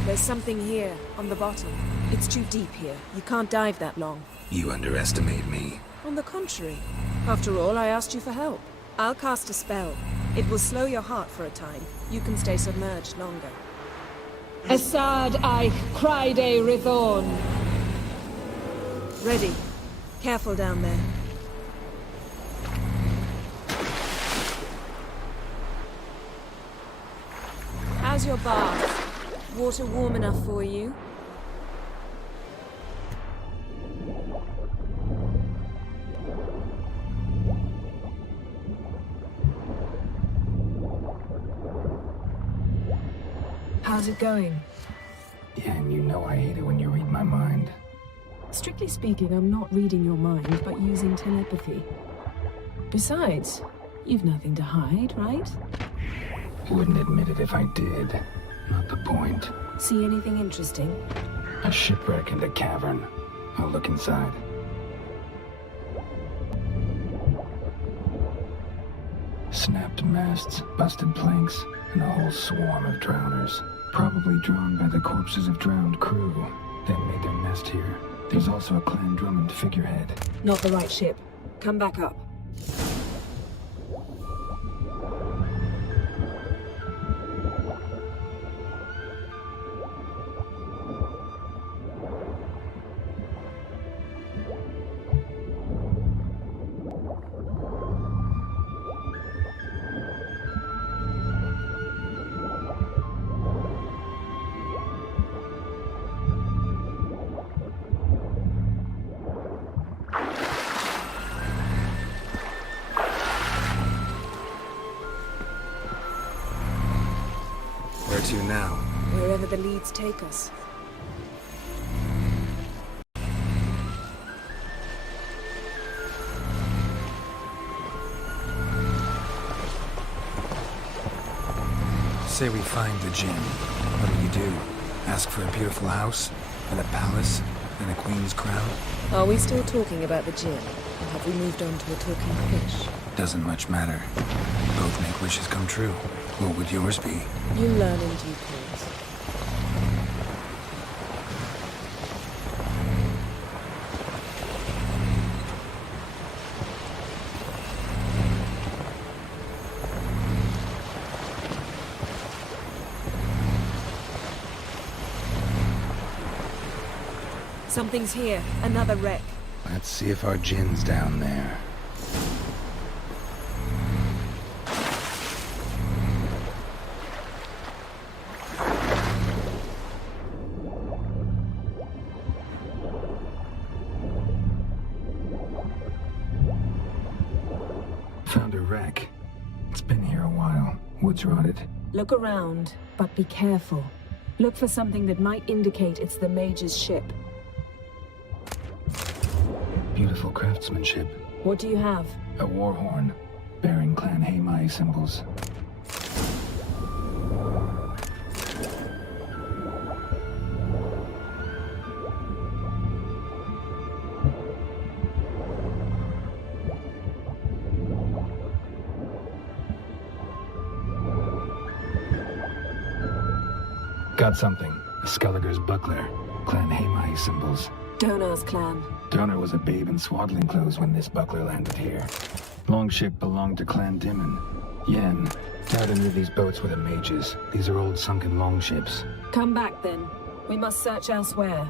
There's something here, on the bottom. It's too deep here. You can't dive that long. You underestimate me. On the contrary. After all, I asked you for help. I'll cast a spell. It will slow your heart for a time. You can stay submerged longer. Assad Eich Cryde Rithorn. Ready. Careful down there. How's your bath? Water warm enough for you? How's it going? Yeah, and you know I hate it when you read my mind. Strictly speaking, I'm not reading your mind, but using telepathy. Besides, you've nothing to hide, right? Wouldn't admit it if I did. Not the point. See anything interesting? A shipwreck and a cavern. I'll look inside. Snapped masts, busted planks, and a whole swarm of drowners. Probably drawn by the corpses of drowned crew, then made their nest here. There's also a Clan Drummond figurehead. Not the right ship. Come back up. Where to now? Wherever the leads take us. Say we find the gem. What do? Ask for a beautiful house? And a palace? And a queen's crown? Are we still talking about the gin? Or have we moved on to a talking fish? Doesn't much matter. Both make wishes come true. What would yours be? You learn in due course. Something's here. Another wreck. Let's see if our gin's down there. Found a wreck. It's been here a while. Wood's rotted. Look around, but be careful. Look for something that might indicate it's the mage's ship. Beautiful craftsmanship. What do you have? A war horn, bearing Clan Haimai symbols. Got something. A Skelliger's buckler. Clan Haimai symbols. Donar's clan. Donar was a babe in swaddling clothes when this buckler landed here. Longship belonged to Clan Dimon. Yen. Doubt any of these boats were the mages. These are old sunken longships. Come back then. We must search elsewhere.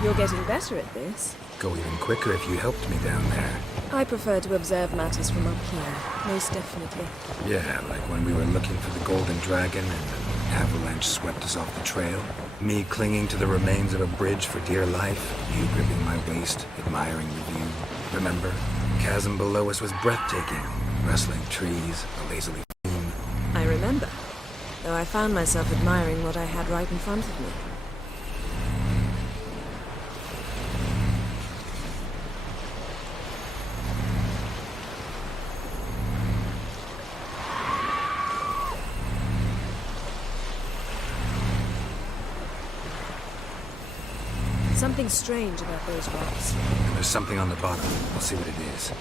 You're getting better at this. Go even quicker if you helped me down there. I prefer to observe matters from up here, most definitely. Yeah, like when we were looking for the Golden Dragon and an avalanche swept us off the trail. Me clinging to the remains of a bridge for dear life. You gripping my waist, admiring the view. Remember? Chasm below us was breathtaking. Rustling trees, a lazily green. I remember. Though I found myself admiring what I had right in front of me. Something strange about those rocks. There's something on the bottom. I'll see what it is.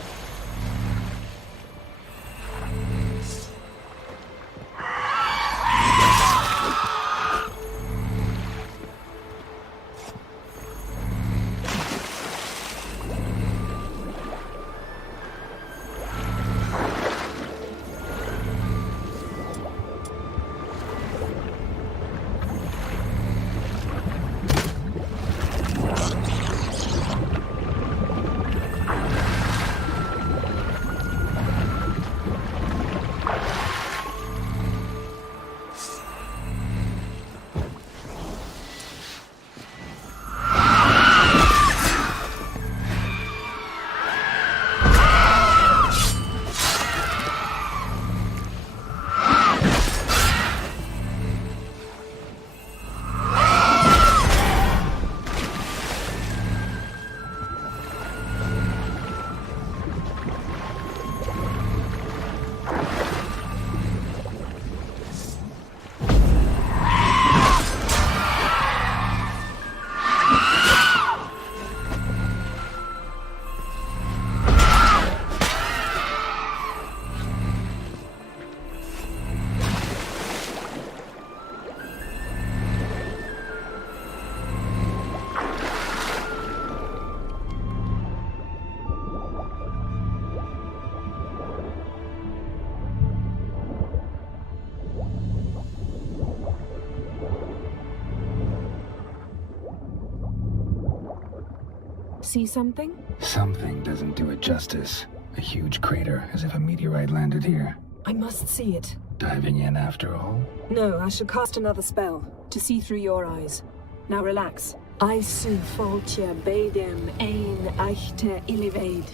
See something? Something doesn't do it justice. A huge crater, as if a meteorite landed here. I must see it. Diving in after all? No, I should cast another spell, to see through your eyes. Now relax. Aisu foltia beidem ein eichte ilivaid.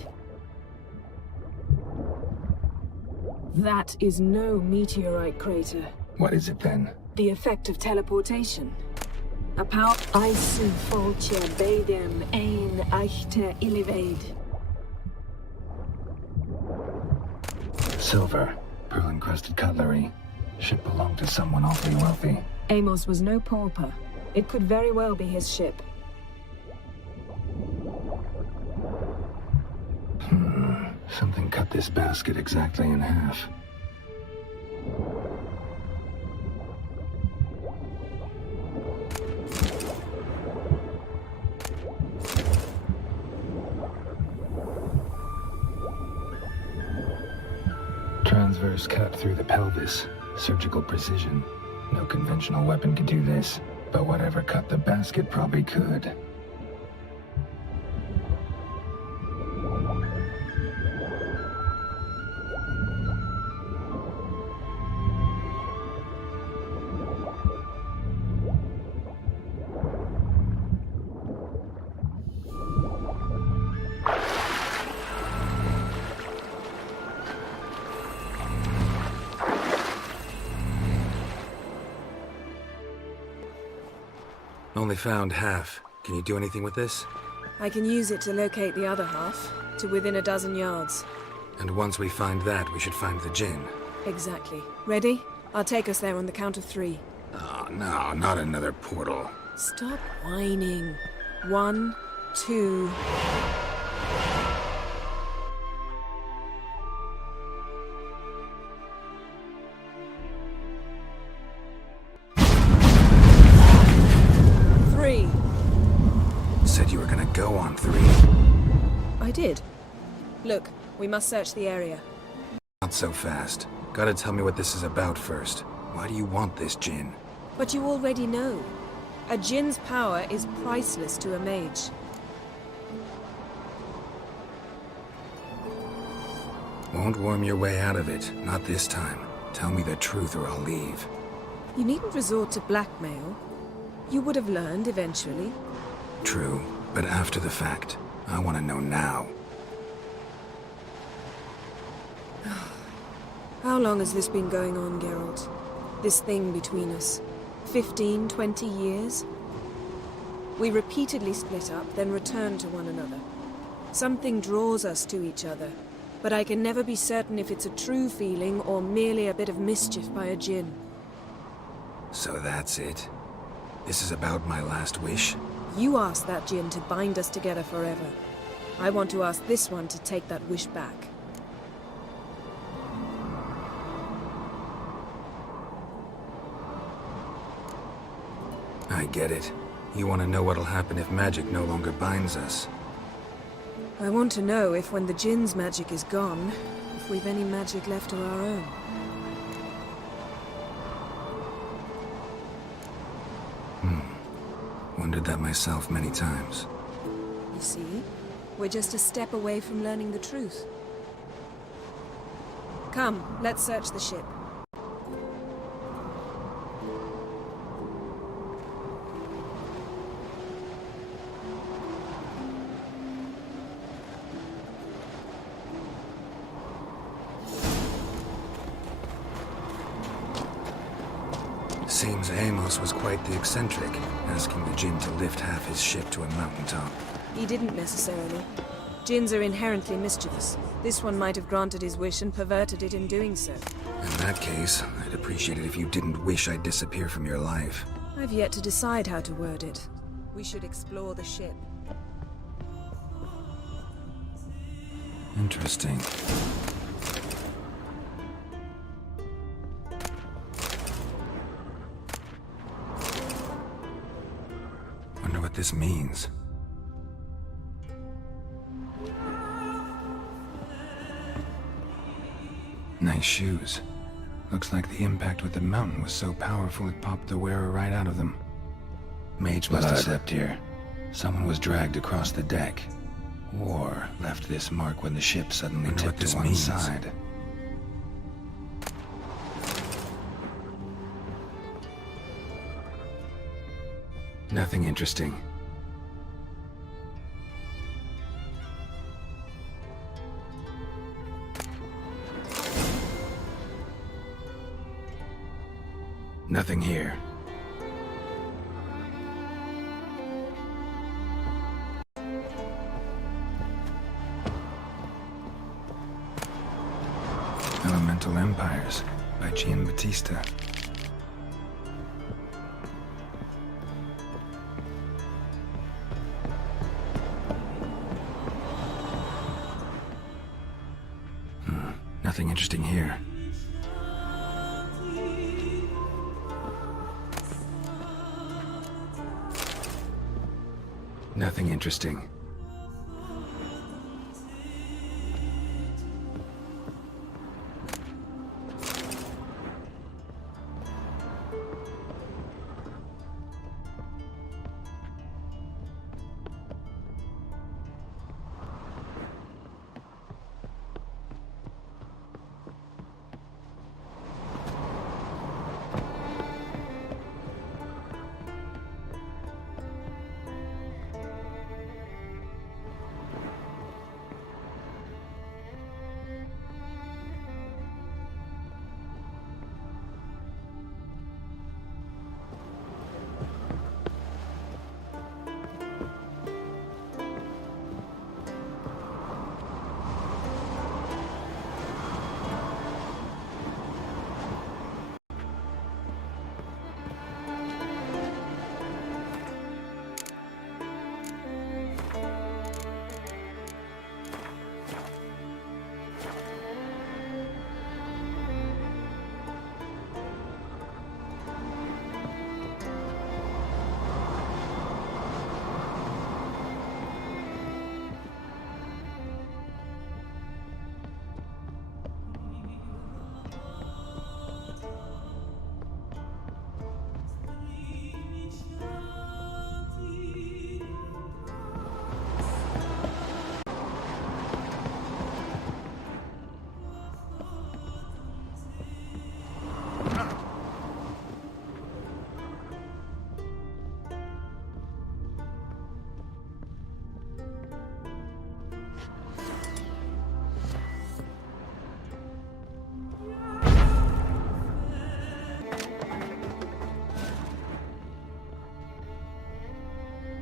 That is no meteorite crater. What is it then? The effect of teleportation. A power. Aisu foltia beidem ein eichte ilivaid. Silver, pearl-encrusted cutlery. Should belong to someone awfully wealthy. Amos was no pauper. It could very well be his ship. Something cut this basket exactly in half. Transverse cut through the pelvis. Surgical precision. No conventional weapon could do this, but whatever cut the basket probably could. Only found half. Can you do anything with this? I can use it to locate the other half, to within a dozen yards. And once we find that, we should find the Jinn. Exactly. Ready? I'll take us there on the count of 3. Oh, no, not another portal. Stop whining. 1, 2... Said you were gonna go on 3. I did. Look, we must search the area. Not so fast. Gotta tell me what this is about first. Why do you want this Jinn? But you already know. A Jinn's power is priceless to a mage. Won't worm your way out of it. Not this time. Tell me the truth or I'll leave. You needn't resort to blackmail. You would have learned eventually. True, but after the fact. I want to know now. How long has this been going on, Geralt? This thing between us? 15, 20 years? We repeatedly split up, then returned to one another. Something draws us to each other, but I can never be certain if it's a true feeling or merely a bit of mischief by a Jinn. So that's it? This is about my last wish? You asked that Jinn to bind us together forever. I want to ask this one to take that wish back. I get it. You want to know what'll happen if magic no longer binds us. I want to know if when the Jinn's magic is gone, if we've any magic left of our own. Wondered that myself many times. You see? We're just a step away from learning the truth. Come, let's search the ship. Seems Amos was quite the eccentric, asking the Jinn to lift half his ship to a mountaintop. He didn't necessarily. Jinns are inherently mischievous. This one might have granted his wish and perverted it in doing so. In that case, I'd appreciate it if you didn't wish I'd disappear from your life. I've yet to decide how to word it. We should explore the ship. Interesting. Wonder what this means. Nice shoes. Looks like the impact with the mountain was so powerful it popped the wearer right out of them. Mage must have slept here. Someone was dragged across the deck. War left this mark when the ship suddenly tipped to one side. Nothing interesting. Nothing here. Elemental Empires by Gian Battista. Nothing interesting here. Nothing interesting.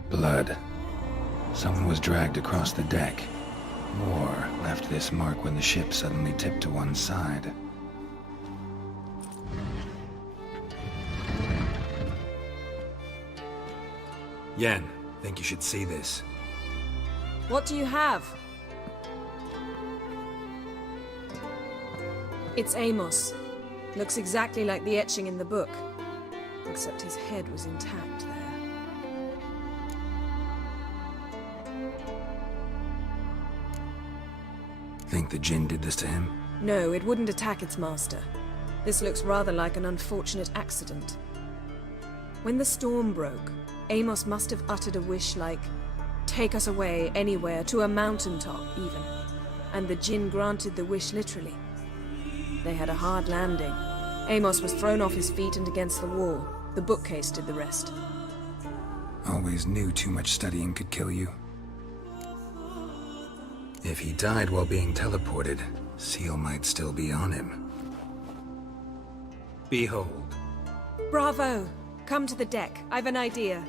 Blood. Someone was dragged across the deck. War left this mark when the ship suddenly tipped to one side. Yen, think you should see this. What do you have? It's Amos. Looks exactly like the etching in the book. Except his head was intact there. Think the Jinn did this to him? No, it wouldn't attack its master. This looks rather like an unfortunate accident. When the storm broke, Amos must have uttered a wish like, "Take us away, anywhere, to a mountaintop, even." And the Jinn granted the wish literally. They had a hard landing. Amos was thrown off his feet and against the wall. The bookcase did the rest. Always knew too much studying could kill you. If he died while being teleported, Seal might still be on him. Behold. Bravo! Come to the deck. I've an idea.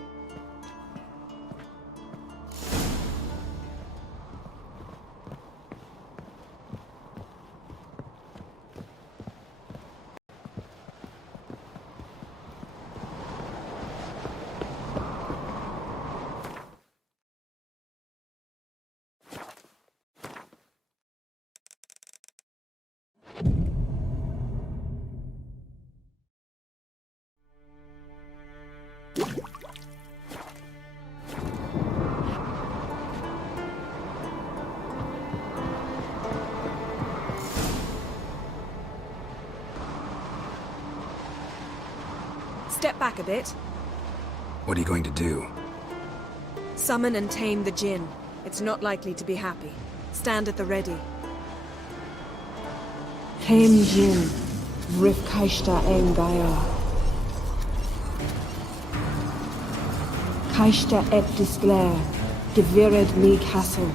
Step back a bit. What are you going to do? Summon and tame the Jinn. It's not likely to be happy. Stand at the ready. Came Jin, Rifkaishta Engaya. Kaishta et Disglair, Gevired me Castle.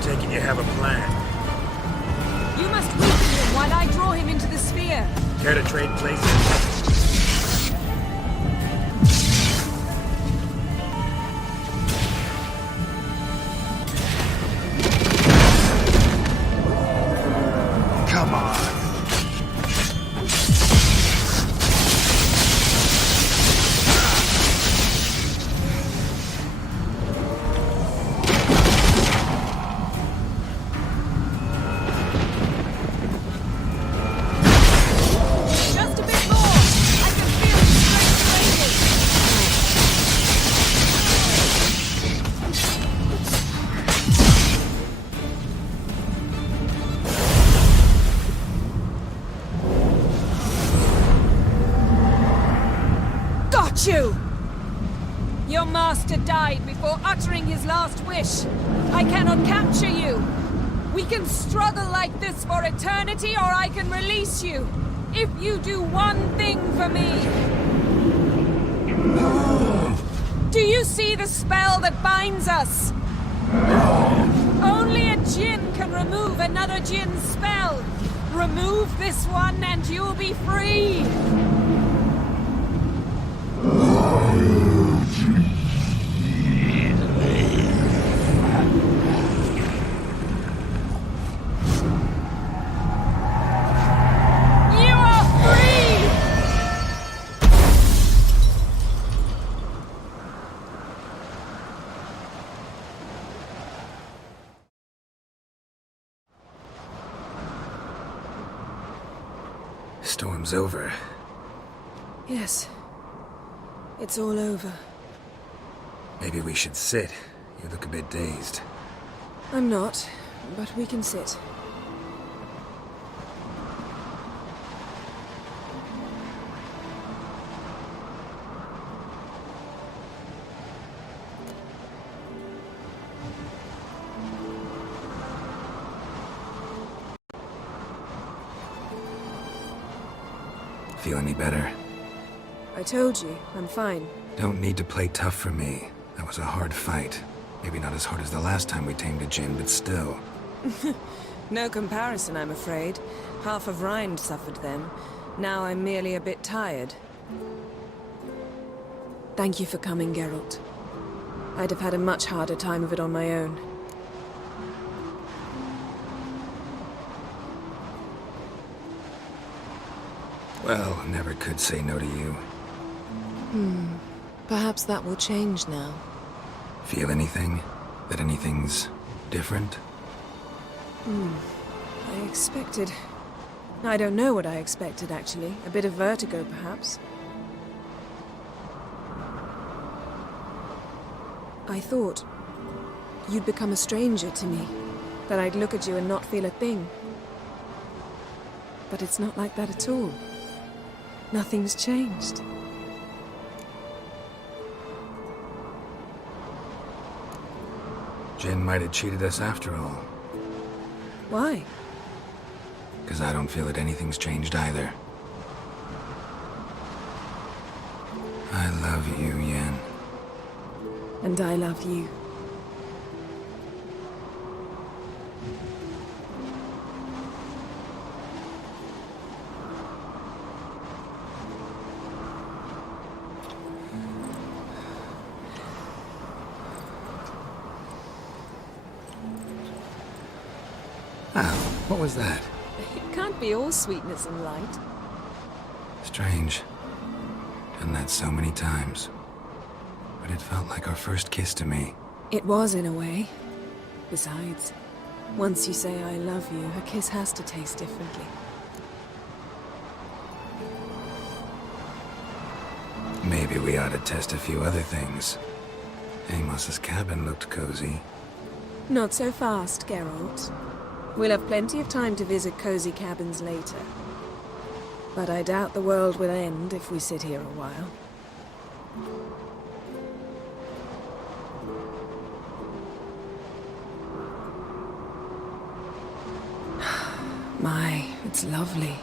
Taking you have a plan. You must weaken him while I draw him into the sphere. Care to trade places? Come on. Just a bit more. I can feel his strength radiate. Got you! Your master died before uttering his last wish. I cannot capture you. We can struggle like this for eternity, or I can release you. If you do one thing for me. Do you see the spell that binds us? Only a Jinn can remove another Jinn's spell. Remove this one and you'll be free. You are free! Storm's over. Yes. It's all over. Maybe we should sit. You look a bit dazed. I'm not, but we can sit. Feel any better? I told you, I'm fine. Don't need to play tough for me. That was a hard fight. Maybe not as hard as the last time we tamed a Jinn, but still. No comparison, I'm afraid. Half of Rind suffered then. Now I'm merely a bit tired. Thank you for coming, Geralt. I'd have had a much harder time of it on my own. Well, never could say no to you. Perhaps that will change now. Feel anything? That anything's different? I expected... I don't know what I expected, actually. A bit of vertigo, perhaps. I thought you'd become a stranger to me. That I'd look at you and not feel a thing. But it's not like that at all. Nothing's changed. Jinn might have cheated us after all. Why? Because I don't feel that anything's changed either. I love you, Yen. And I love you. What was that? It can't be all sweetness and light. Strange. Done that so many times. But it felt like our first kiss to me. It was, in a way. Besides, once you say I love you, a kiss has to taste differently. Maybe we ought to test a few other things. Amos's cabin looked cozy. Not so fast, Geralt. We'll have plenty of time to visit cozy cabins later. But I doubt the world will end if we sit here a while. My, it's lovely.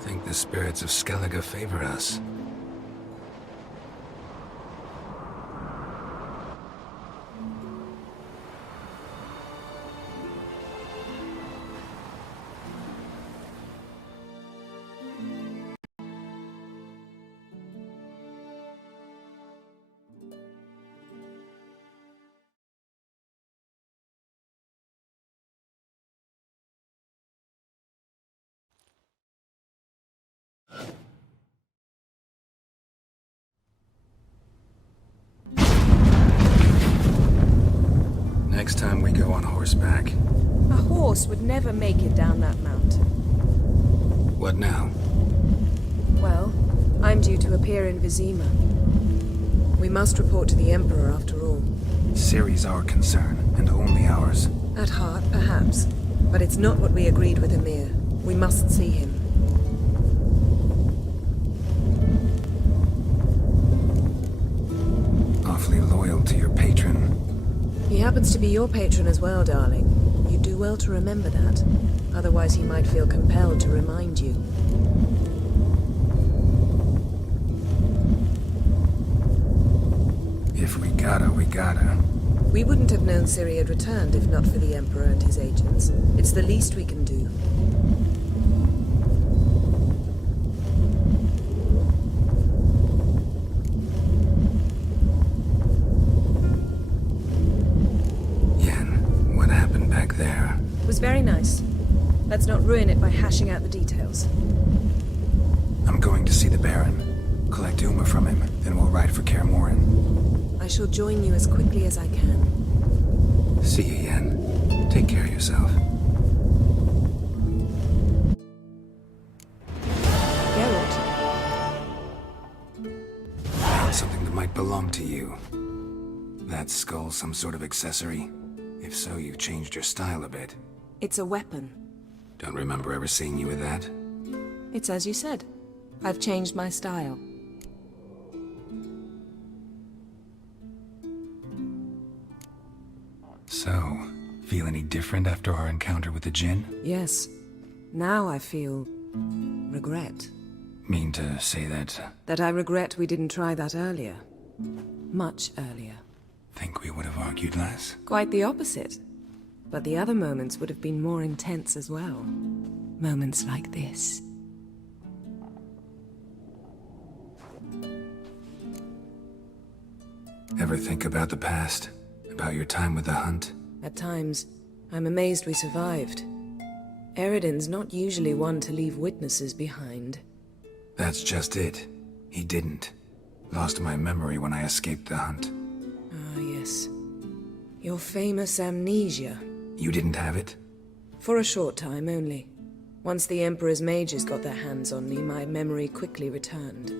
Think the spirits of Skellige favor us. Next time we go on horseback. A horse would never make it down that mountain. What now? Well, I'm due to appear in Vizima. We must report to the Emperor after all. Ciri's our concern, and only ours. At heart, perhaps. But it's not what we agreed with Emir. We must see him. Awfully loyal to your patron. He happens to be your patron as well, darling. You do well to remember that. Otherwise he might feel compelled to remind you. If we gotta, we gotta. We wouldn't have known Ciri had returned if not for the Emperor and his agents. It's the least we can do. Yen, what happened back there? It was very nice. Let's not ruin it by hashing out the details. I'm going to see the Baron. Collect Uma from him, then we'll ride for Kaer Morhen. I shall join you as quickly as I can. See you, Yen. Take care of yourself. Geralt. Found something that might belong to you. That skull some sort of accessory? If so, you've changed your style a bit. It's a weapon. Don't remember ever seeing you with that. It's as you said. I've changed my style. So, feel any different after our encounter with the Jinn? Yes. Now I feel... regret. Mean to say that... That I regret we didn't try that earlier. Much earlier. Think we would have argued less? Quite the opposite. But the other moments would have been more intense as well. Moments like this. Ever think about the past? About your time with the Hunt? At times, I'm amazed we survived. Eridan's not usually one to leave witnesses behind. That's just it. He didn't. Lost my memory when I escaped the Hunt. Ah, yes. Your famous amnesia. You didn't have it? For a short time only. Once the Emperor's mages got their hands on me, my memory quickly returned.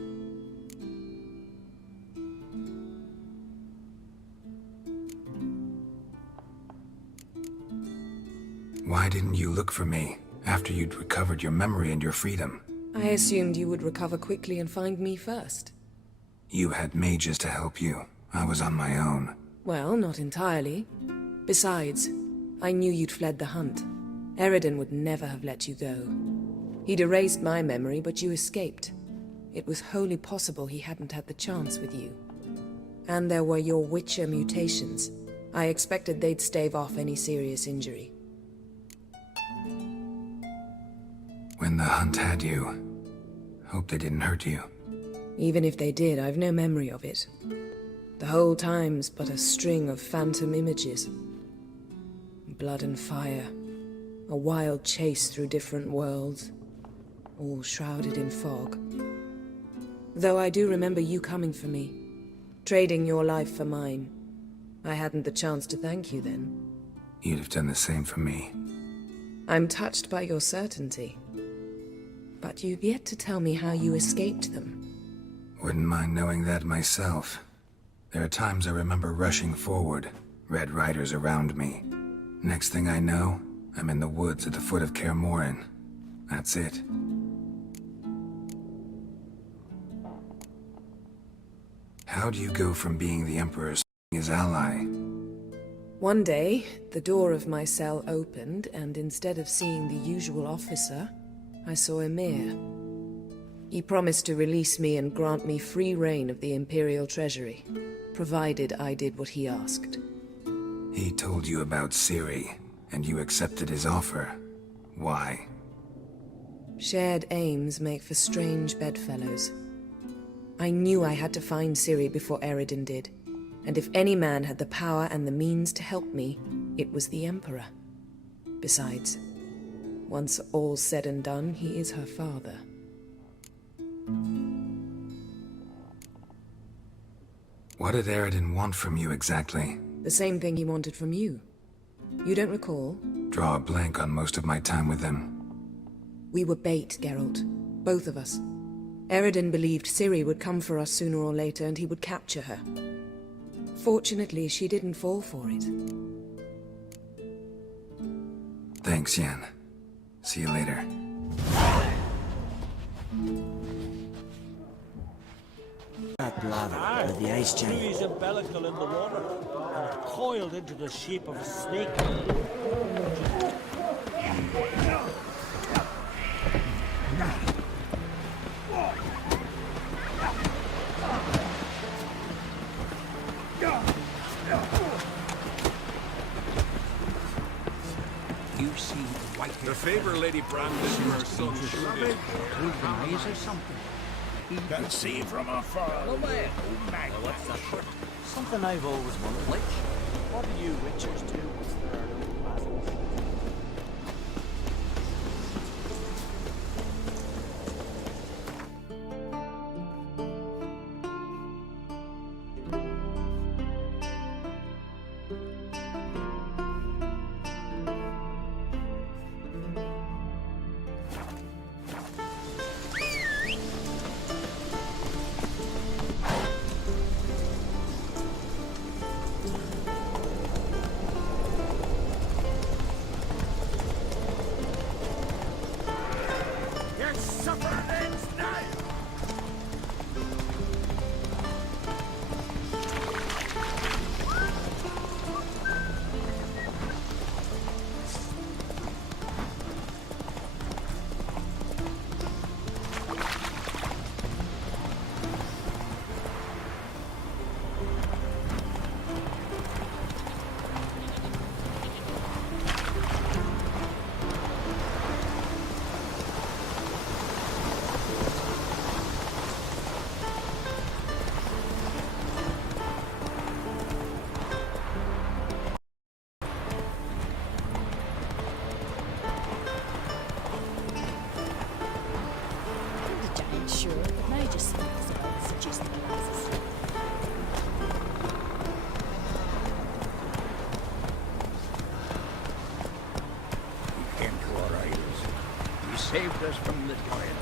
Why didn't you look for me, after you'd recovered your memory and your freedom? I assumed you would recover quickly and find me first. You had mages to help you. I was on my own. Well, not entirely. Besides, I knew you'd fled the Hunt. Eridan would never have let you go. He'd erased my memory, but you escaped. It was wholly possible he hadn't had the chance with you. And there were your Witcher mutations. I expected they'd stave off any serious injury. When the Hunt had you, hope they didn't hurt you. Even if they did, I've no memory of it. The whole time's but a string of phantom images. Blood and fire. A wild chase through different worlds. All shrouded in fog. Though I do remember you coming for me. Trading your life for mine. I hadn't the chance to thank you then. You'd have done the same for me. I'm touched by your certainty. But you've yet to tell me how you escaped them. Wouldn't mind knowing that myself. There are times I remember rushing forward, Red Riders around me. Next thing I know, I'm in the woods at the foot of Kaer Morhen. That's it. How do you go from being the Emperor's his ally? One day, the door of my cell opened, and instead of seeing the usual officer, I saw Emir. He promised to release me and grant me free reign of the Imperial Treasury, provided I did what he asked. He told you about Ciri, and you accepted his offer. Why? Shared aims make for strange bedfellows. I knew I had to find Ciri before Eredin did, and if any man had the power and the means to help me, it was the Emperor. Besides, once all's said and done, he is her father. What did Eredin want from you exactly? The same thing he wanted from you. You don't recall? Draw a blank on most of my time with him. We were bait, Geralt. Both of us. Eredin believed Ciri would come for us sooner or later and he would capture her. Fortunately, she didn't fall for it. Thanks, Yen. See you later. That lava with the ice giant. He's umbilical in the water, and it coiled into the shape of a snake. You see the white The favor Lady Brandon to her son Shuri. Golden rays or something. Can see from afar. No man. Oh, my What's that for? Something I've always wondered. Lich? What do you witchers do with their Sure, but now just focus about seducing the lasses. He came to our isles. He saved us from the giant.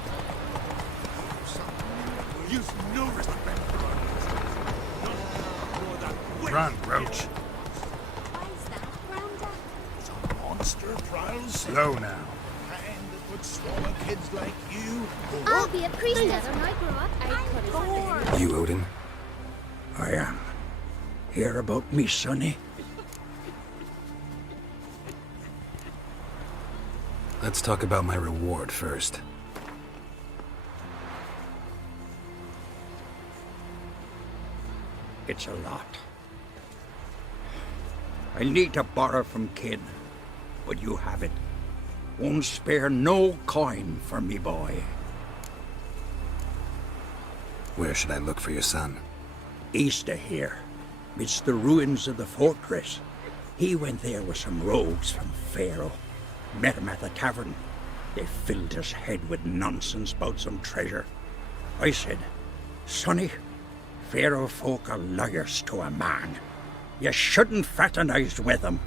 Use no respect for our Run, Roach. Why is that, Granda? Some monster prowls. Slow now. And that would swallow kids like you. I'll be a priestess when I grow up. I could You, Odin? I am. Hear about me, sonny? Let's talk about my reward first. It's a lot. I'll need to borrow from Kid, but you have it. Won't spare no coin for me boy. Where should I look for your son? East of here, midst the ruins of the fortress. He went there with some rogues from Pharaoh. Met him at the tavern. They filled his head with nonsense about some treasure. I said, Sonny, Pharaoh folk are liars to a man. You shouldn't fraternize with them.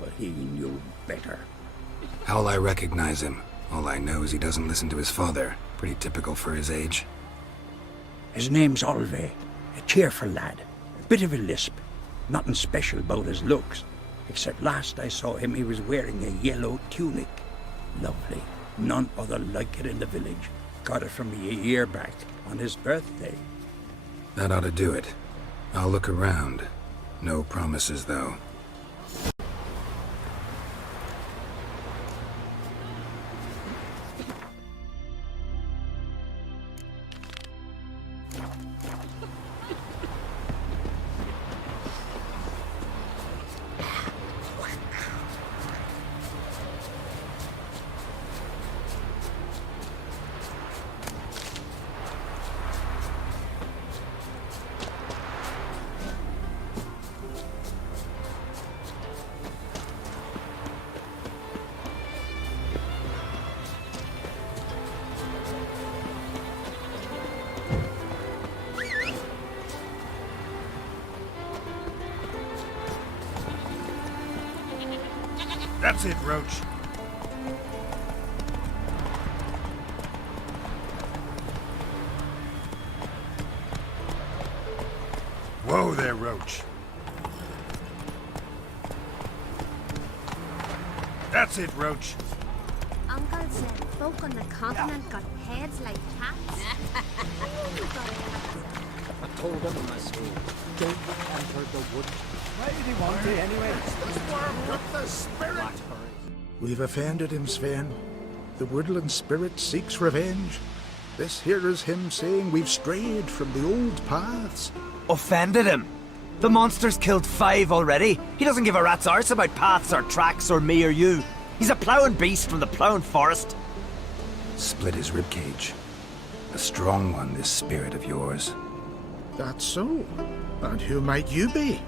But he knew better. How'll I recognize him? All I know is he doesn't listen to his father. Pretty typical for his age. His name's Olve, a cheerful lad, a bit of a lisp. Nothing special about his looks, except last I saw him he was wearing a yellow tunic. Lovely. None other like it in the village. Got it from me a year back, on his birthday. That ought to do it. I'll look around. No promises, though. That's it, Roach. Whoa there, Roach. That's it, Roach. Uncle said folk on the continent got heads like cats. I told them in my school, don't enter the wood. Why did he want to anyway? The worm took the spirit. We've offended him, Sven. The woodland spirit seeks revenge. This here is him saying we've strayed from the old paths. Offended him? The monster's killed 5 already. He doesn't give a rat's arse about paths or tracks or me or you. He's a ploughing beast from the ploughing forest. Split his ribcage. A strong one, this spirit of yours. That's so. And who might you be?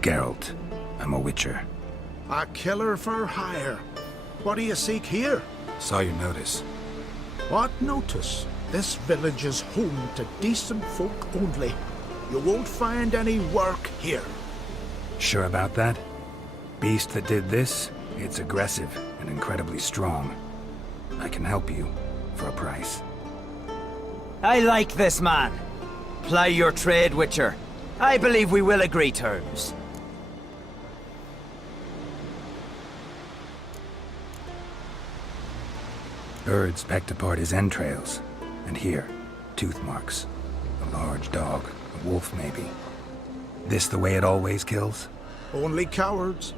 Geralt. I'm a witcher. A killer for hire. What do you seek here? Saw your notice. What notice? This village is home to decent folk only. You won't find any work here. Sure about that? Beast that did this, it's aggressive and incredibly strong. I can help you for a price. I like this man. Ply your trade, Witcher. I believe we will agree terms. Birds pecked apart his entrails. And here, tooth marks. A large dog, a wolf maybe. This the way it always kills? Only cowards.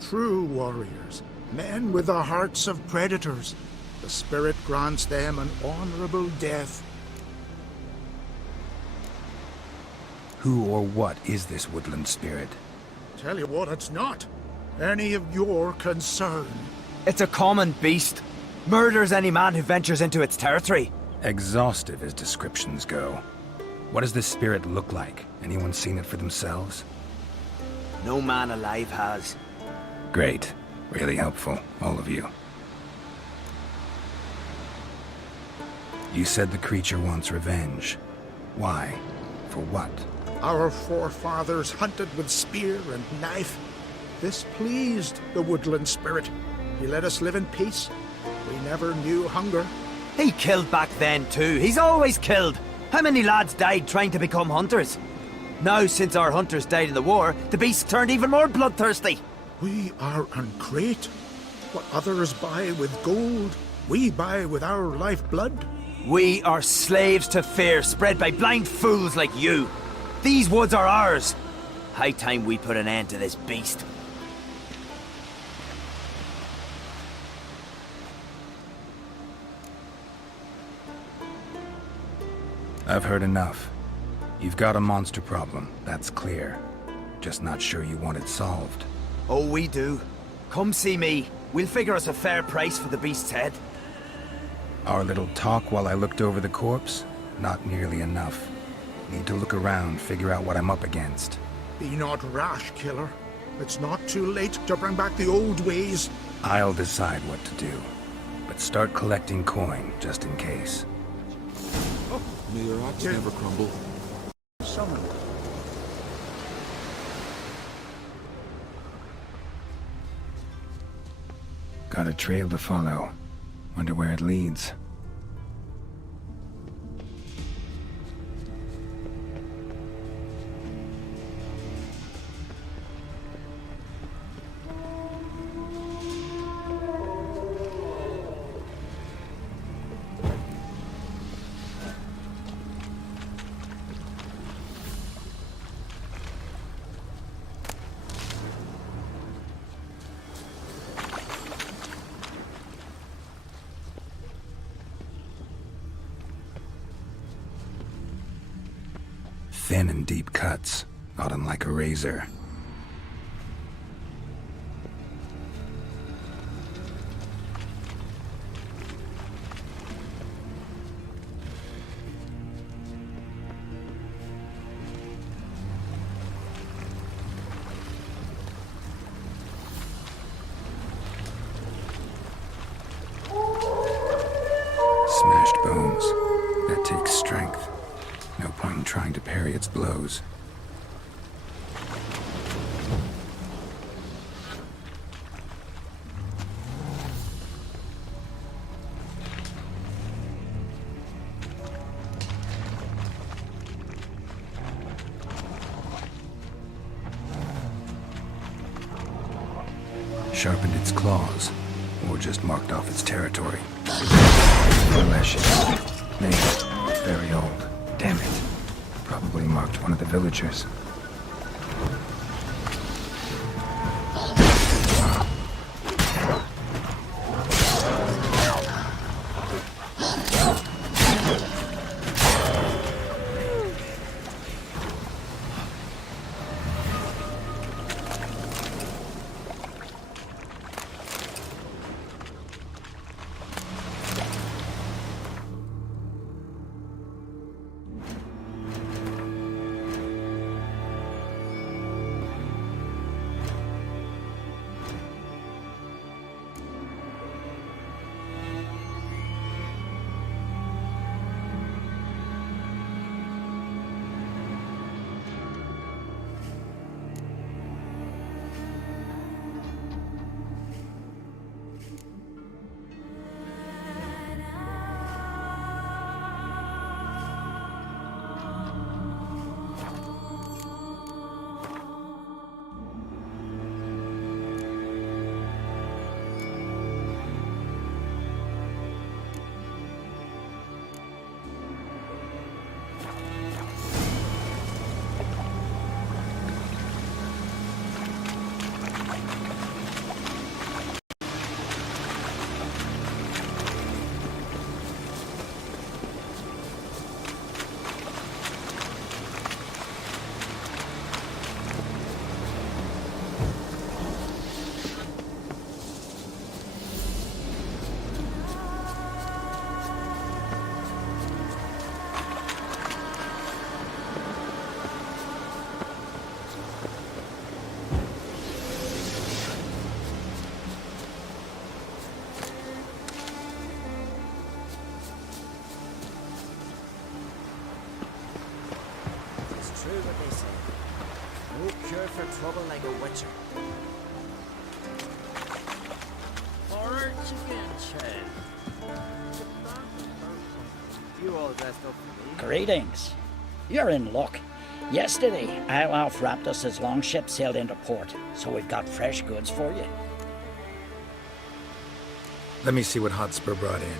True warriors. Men with the hearts of predators. The spirit grants them an honorable death. Who or what is this woodland spirit? Tell you what, it's not any of your concern. It's a common beast. Murders any man who ventures into its territory. Exhaustive as descriptions go. What does this spirit look like? Anyone seen it for themselves? No man alive has. Great. Really helpful, all of you. You said the creature wants revenge. Why? For what? Our forefathers hunted with spear and knife. This pleased the woodland spirit. He let us live in peace. We never knew hunger. He killed back then too. He's always killed. How many lads died trying to become hunters? Now, since our hunters died in the war, the beast turned even more bloodthirsty. We are great. What others buy with gold, we buy with our lifeblood. We are slaves to fear spread by blind fools like you. These woods are ours. High time we put an end to this beast. I've heard enough. You've got a monster problem, that's clear. Just not sure you want it solved. Oh, we do. Come see me. We'll figure us a fair price for the beast's head. Our little talk while I looked over the corpse? Not nearly enough. Need to look around, figure out what I'm up against. Be not rash, killer. It's not too late to bring back the old ways. I'll decide what to do. But start collecting coin, just in case. May your axe never crumble. Summon. Got a trail to follow. Wonder where it leads. Thin and deep cuts, got him like a razor. Smashed bones. That takes strength. No point in trying to parry its blows. Sharpened its claws, or just marked off its territory. Flesh, maybe very old. Damn it. Probably marked one of the villagers. True what they say. No cure for trouble like a witcher. Forward again, child. You all dressed up for me. Greetings. You're in luck. Yesterday, Iolf Raptus' longship sailed into port, so we've got fresh goods for you. Let me see what Hotspur brought in.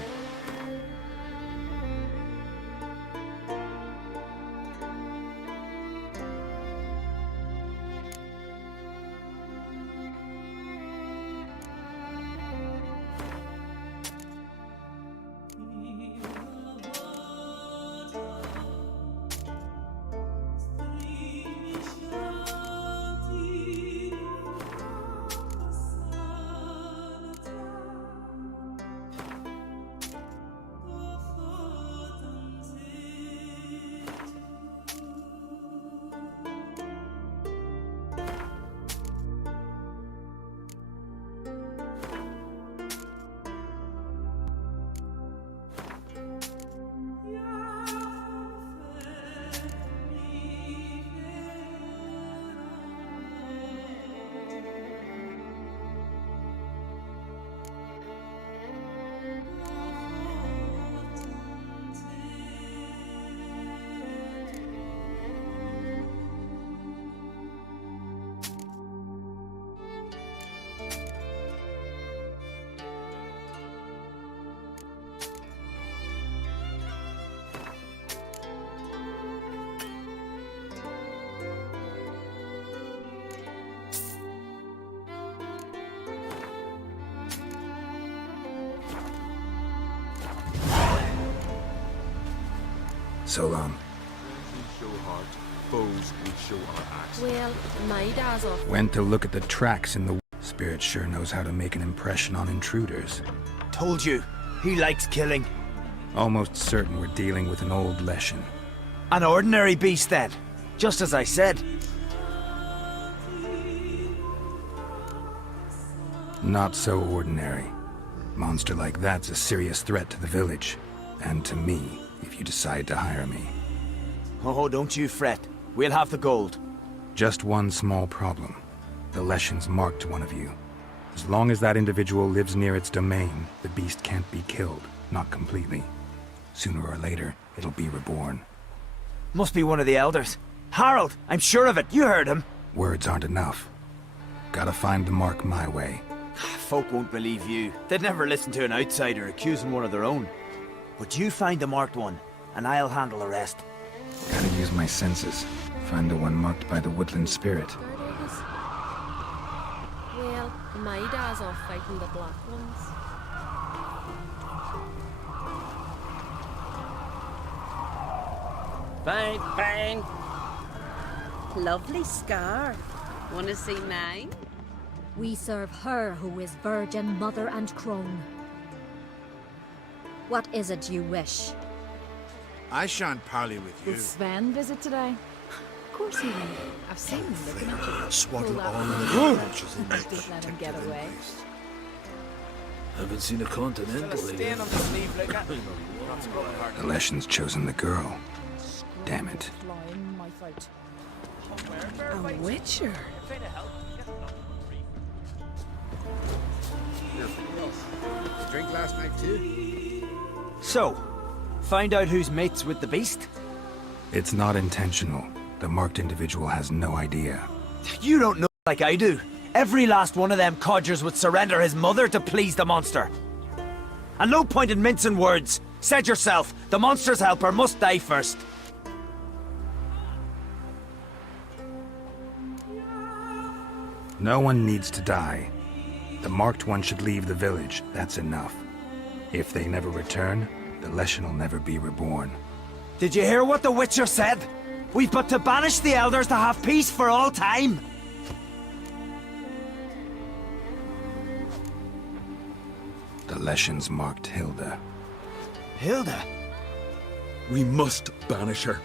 So long. We show heart, foes we show our axe. Well, my dad's off. Went to look at the tracks in the... Spirit sure knows how to make an impression on intruders. Told you, he likes killing. Almost certain we're dealing with an old Leshen. An ordinary beast then, just as I said. Not so ordinary. Monster like that's a serious threat to the village. And to me, if you decide to hire me. Oh, don't you fret. We'll have the gold. Just one small problem. The Leshen's marked one of you. As long as that individual lives near its domain, the beast can't be killed. Not completely. Sooner or later, it'll be reborn. Must be one of the elders. Harold, I'm sure of it. You heard him. Words aren't enough. Gotta find the mark my way. Folk won't believe you. They'd never listen to an outsider accusing one of their own. But you find the marked one, and I'll handle the rest. Gotta use my senses. Find the one marked by the woodland spirit. Well, my dad's off fighting the black ones. Fine, fine. Lovely scar. Wanna see mine? We serve her who is virgin, mother, and crone. What is it you wish? I shan't parley with you. Will Sven visit today? Of course he will. I've seen him looking at you. Swaddle Pull that all one the out. branches in Don't let him get away. Haven't seen a continental lately. The Leshen's chosen the girl. Damn it. A witcher. Drink last night too? So, find out who's mates with the beast? It's not intentional. The marked individual has no idea. You don't know like I do. Every last one of them codgers would surrender his mother to please the monster. And no point in mincing words. Said yourself, the monster's helper must die first. No one needs to die. The marked one should leave the village. That's enough. If they never return, the Leshen will never be reborn. Did you hear what the Witcher said? We've but to banish the elders to have peace for all time. The Leshen's marked Hilda. Hilda? We must banish her.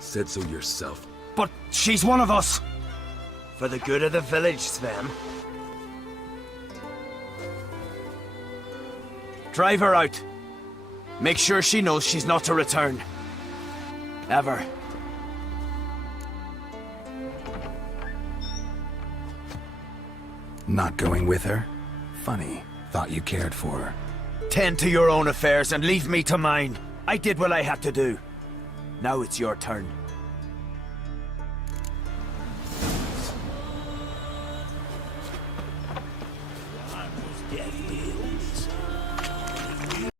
Said so yourself. But she's one of us. For the good of the village, Sven. Drive her out. Make sure she knows she's not to return. Ever. Not going with her? Funny. Thought you cared for her. Tend to your own affairs and leave me to mine. I did what I had to do. Now it's your turn.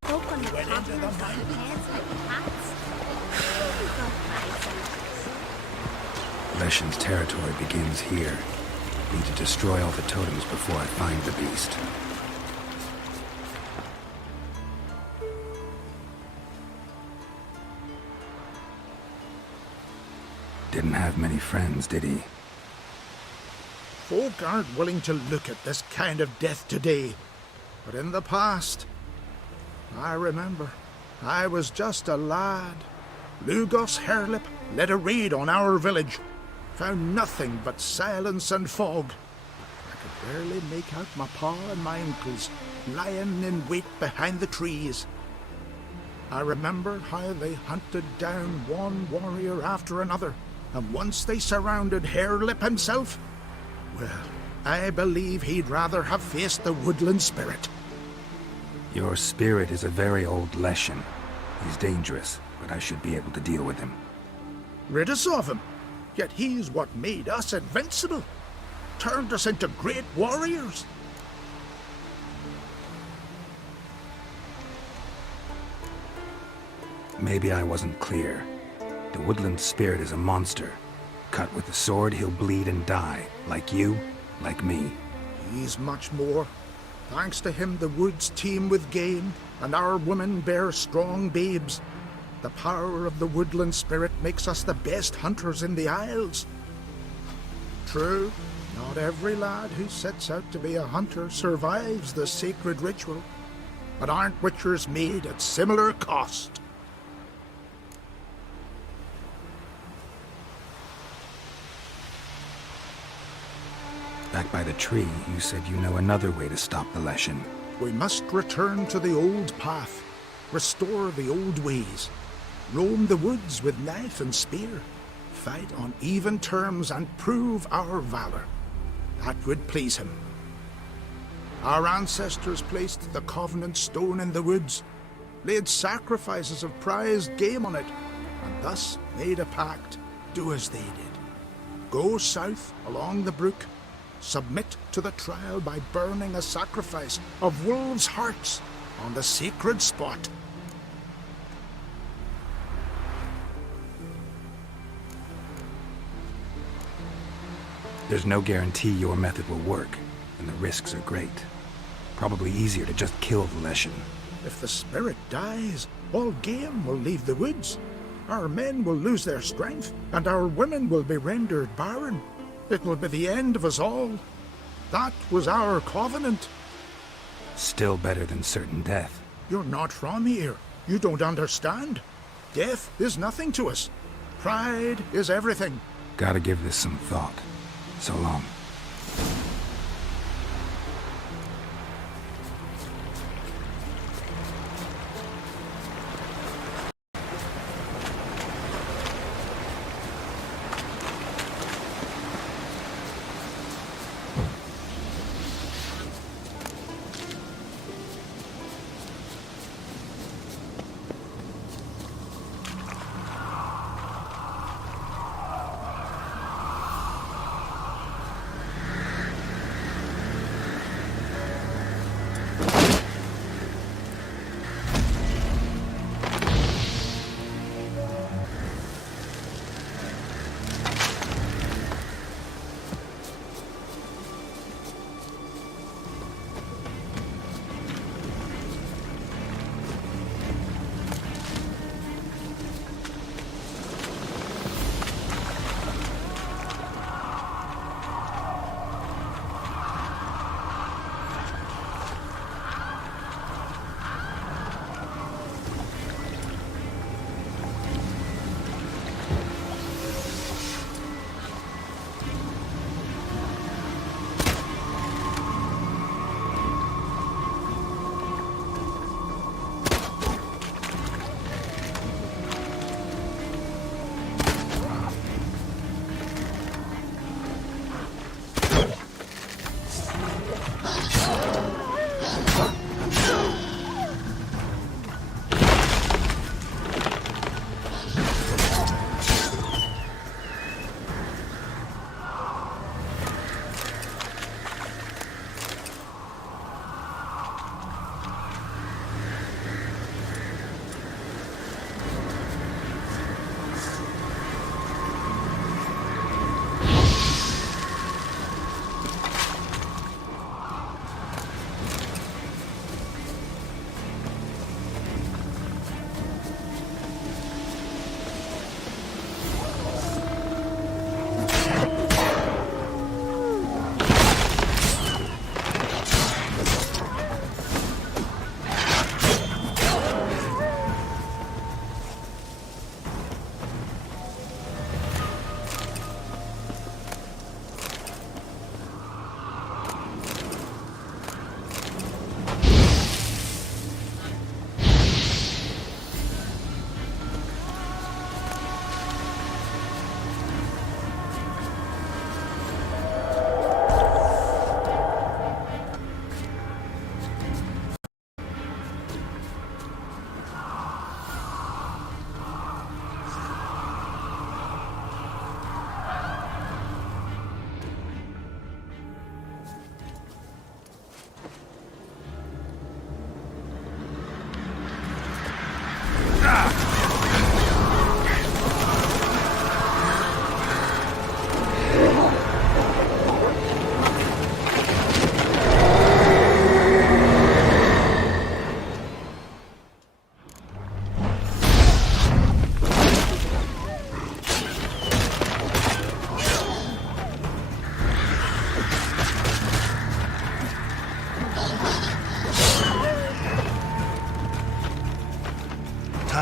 Folk on the continent have heads like cats. Leshen's territory begins here. Need to destroy all the totems before I find the beast. Didn't have many friends, did he? Folk aren't willing to look at this kind of death today. But in the past, I remember, I was just a lad. Lugos Herlip led a raid on our village. Found nothing but silence and fog. I could barely make out my pa and my uncles lying in wait behind the trees. I remember how they hunted down one warrior after another, and once they surrounded Herlip himself, well, I believe he'd rather have faced the woodland spirit. Your spirit is a very old Leshen. He's dangerous, but I should be able to deal with him. Rid us of him. Yet he's what made us invincible. Turned us into great warriors. Maybe I wasn't clear. The woodland spirit is a monster. Cut with the sword, he'll bleed and die. Like you, like me. He's much more. Thanks to him, the woods teem with game, and our women bear strong babes. The power of the woodland spirit makes us the best hunters in the Isles. True, not every lad who sets out to be a hunter survives the sacred ritual, but aren't witchers made at similar cost? Back by the tree, you said you know another way to stop the Leshen. We must return to the old path, restore the old ways, roam the woods with knife and spear, fight on even terms and prove our valor. That would please him. Our ancestors placed the Covenant Stone in the woods, laid sacrifices of prized game on it, and thus made a pact. Do as they did. Go south along the brook, submit to the trial by burning a sacrifice of wolves' hearts on the sacred spot. There's no guarantee your method will work, and the risks are great. Probably easier to just kill the Leshen. If the spirit dies, all game will leave the woods. Our men will lose their strength, and our women will be rendered barren. It will be the end of us all. That was our covenant. Still better than certain death. You're not from here. You don't understand. Death is nothing to us. Pride is everything. Gotta give this some thought. So long.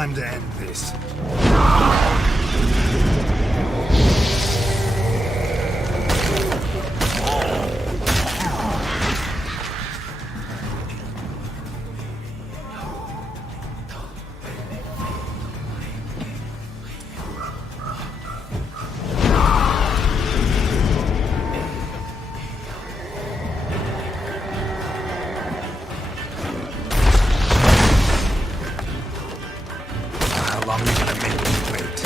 Time to end this. How long are you gonna make me wait?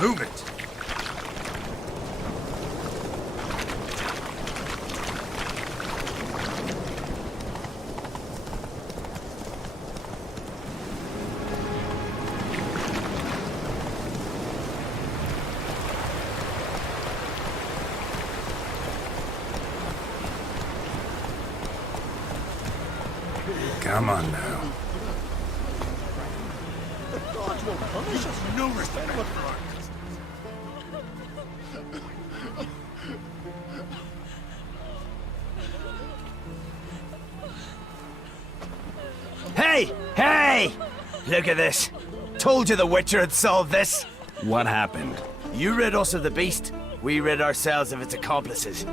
Move it! Come on now. The gods will punish us. No respect for our Hey! Hey! Look at this. Told you the Witcher had solved this. What happened? You rid us of the beast, we rid ourselves of its accomplices.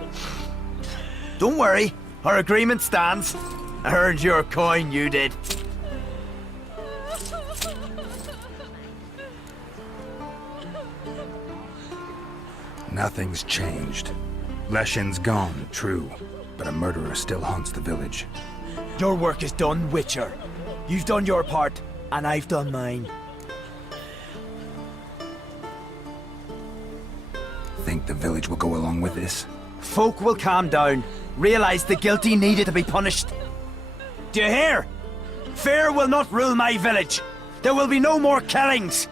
Don't worry, our agreement stands. I earned your coin, you did. Nothing's changed. Leshin's gone, true, but a murderer still haunts the village. Your work is done, Witcher. You've done your part, and I've done mine. Think the village will go along with this? Folk will calm down, realize the guilty needed to be punished. Do you hear? Fear will not rule my village. There will be no more killings.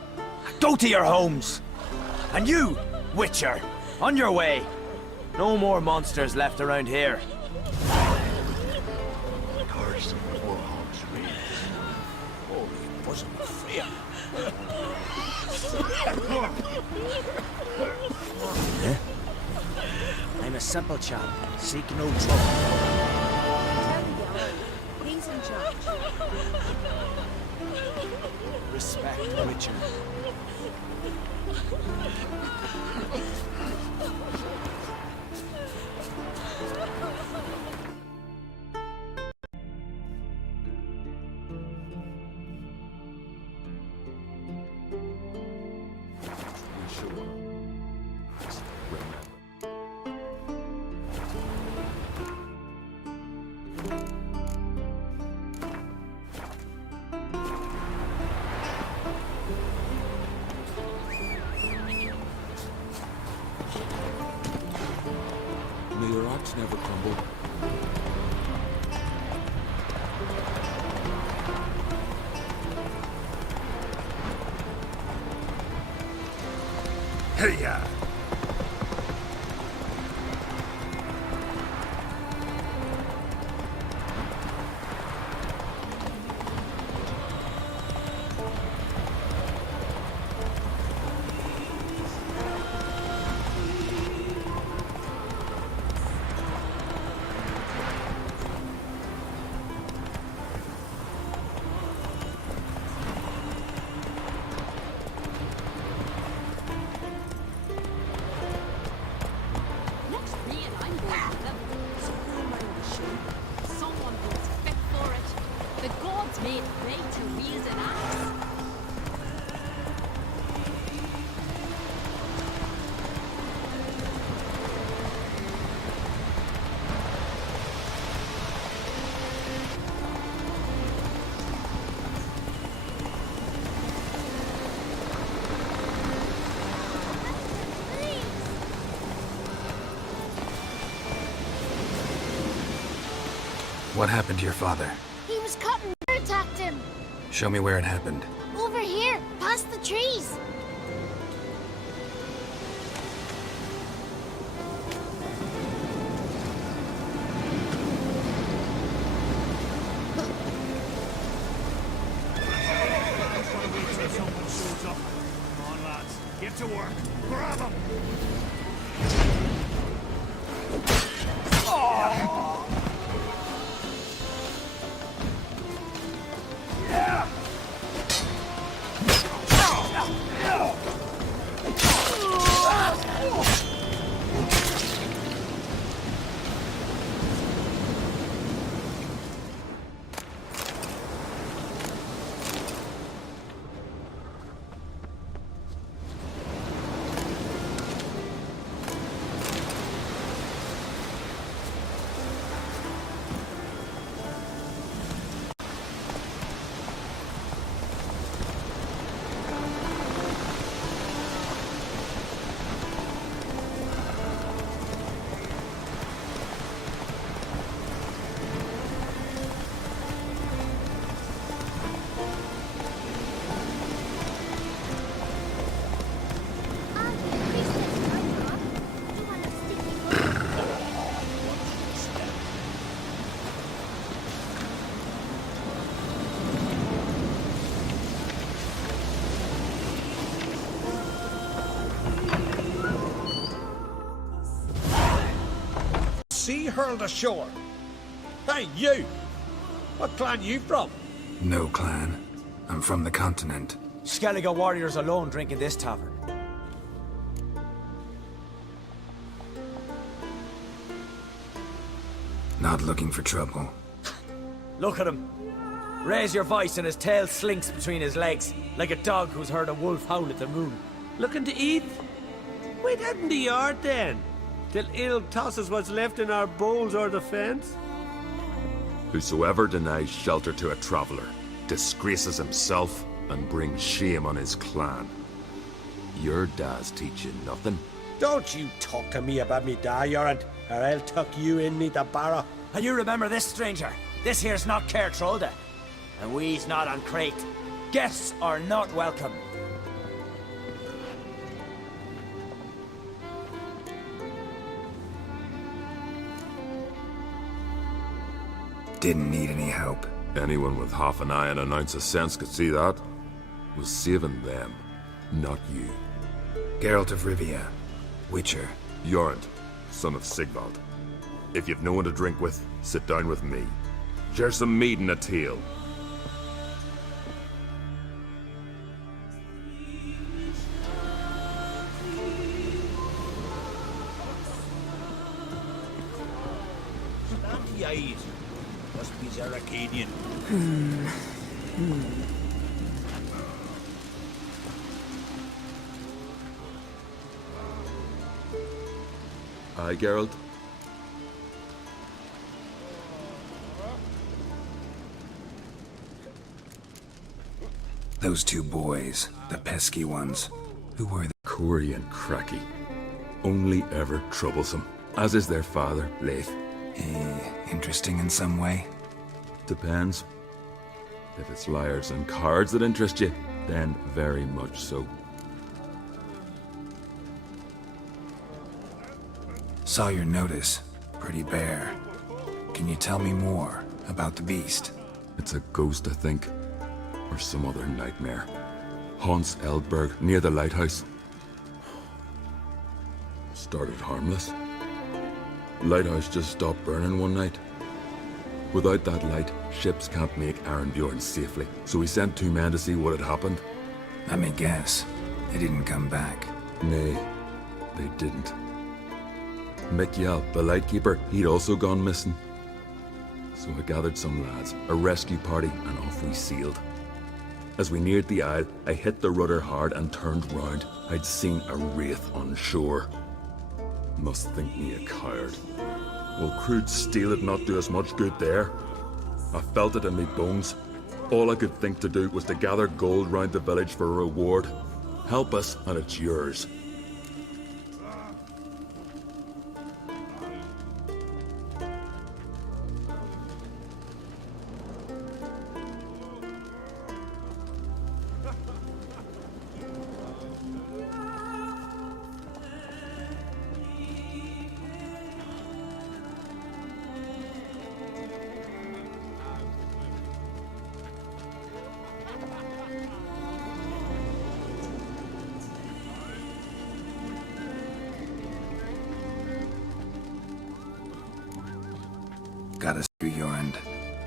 Go to your homes. And you, Witcher, on your way. No more monsters left around here. Curse of Warhawk's race. Holy bosom of fear. I'm a simple chap. Seek no trouble. He's in charge. Respect, Witcher. May your rocks never crumble. Hey-ya! What happened to your father? He was cut and bear attacked him. Show me where it happened. Over here, past the trees. Come on, lads. Get to work. Grab him! Sea hurled ashore. Hey, you! What clan you from? No clan. I'm from the continent. Skellige warriors alone drink in this tavern. Not looking for trouble. Look at him. Raise your voice and his tail slinks between his legs, like a dog who's heard a wolf howl at the moon. Looking to eat? Wait out in the yard then, till ill tosses what's left in our bowls or the fence. Whosoever denies shelter to a traveller disgraces himself and brings shame on his clan. Your da's teach you nothing. Don't you talk to me about me da, Yorant, or I'll tuck you in me da barra. And you remember this, stranger? This here's not Caer Trolda, and we's not on Crate. Guests are not welcome. Didn't need any help. Anyone with half an eye and an ounce of sense could see that. Was saving them, not you. Geralt of Rivia, Witcher. Jorund, son of Sigvald. If you've no one to drink with, sit down with me. Share some mead and a tale. Slanty eyes. Must be Zaracadian. Aye, Geralt? Those two boys, the pesky ones. Who were they? Corey and Cracky. Only ever troublesome. As is their father, Leif. Interesting in some way? Depends. If it's liars and cards that interest you, then very much so. Saw your notice. Pretty bare. Can you tell me more about the beast? It's a ghost, I think. Or some other nightmare. Haunts Eldberg, near the lighthouse. Started harmless. Lighthouse just stopped burning one night. Without that light, ships can't make Arenbjorn safely, so we sent 2 men to see what had happened. Let me guess. They didn't come back. Nay, they didn't. Mikjal, the lightkeeper, he'd also gone missing. So I gathered some lads, a rescue party, and off we sailed. As we neared the isle, I hit the rudder hard and turned round. I'd seen a wraith on shore. Must think me a coward. Will crude steel it not do us much good there? I felt it in me bones. All I could think to do was to gather gold round the village for a reward. Help us, and it's yours. gotta do your end.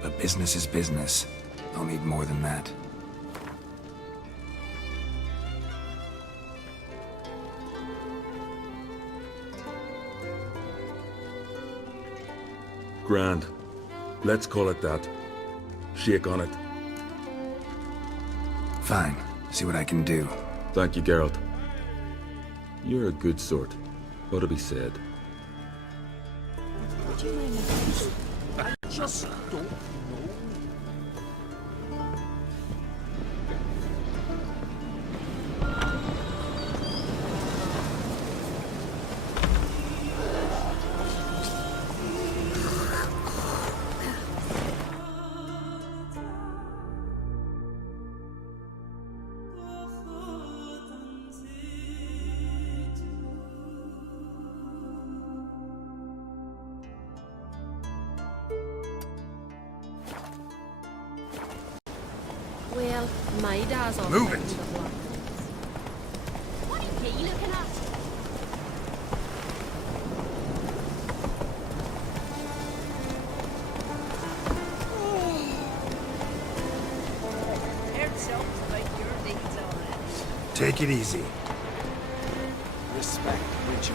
But business is business. I'll need more than that. Grand. Let's call it that. Shake on it. Fine. See what I can do. Thank you, Geralt. You're a good sort. Ought to be said. Would you mind if I just don't know. Well, my dad's on Move it. What are you looking at? Heard something about your deeds already. Take it easy. Respect Witcher.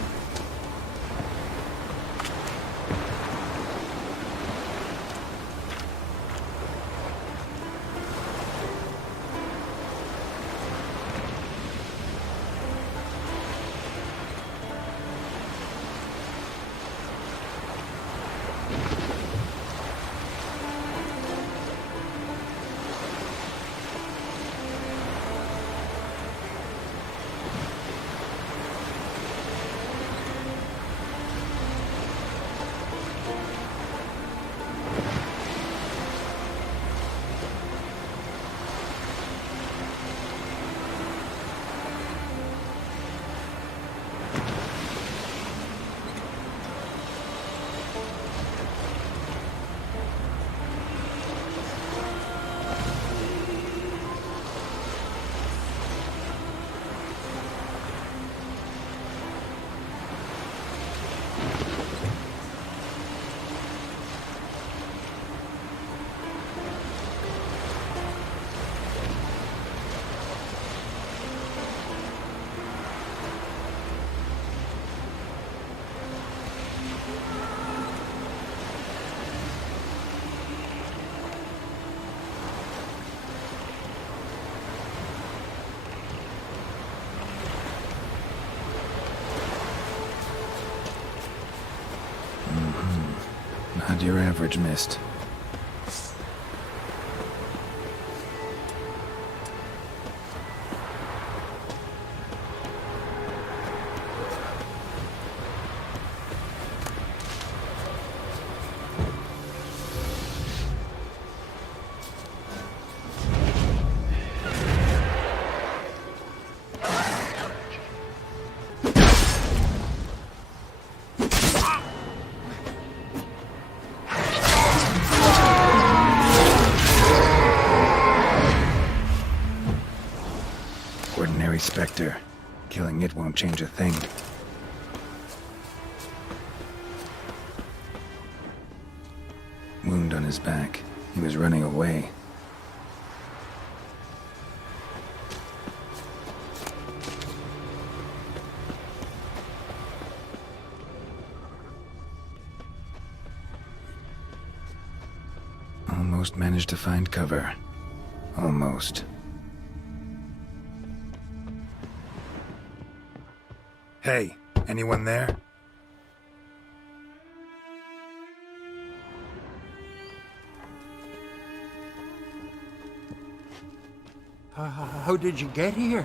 Not your average mist. Ordinary specter. Killing it won't change a thing. Wound on his back. He was running away. Almost managed to find cover. Almost. Hey, anyone there? How did you get here?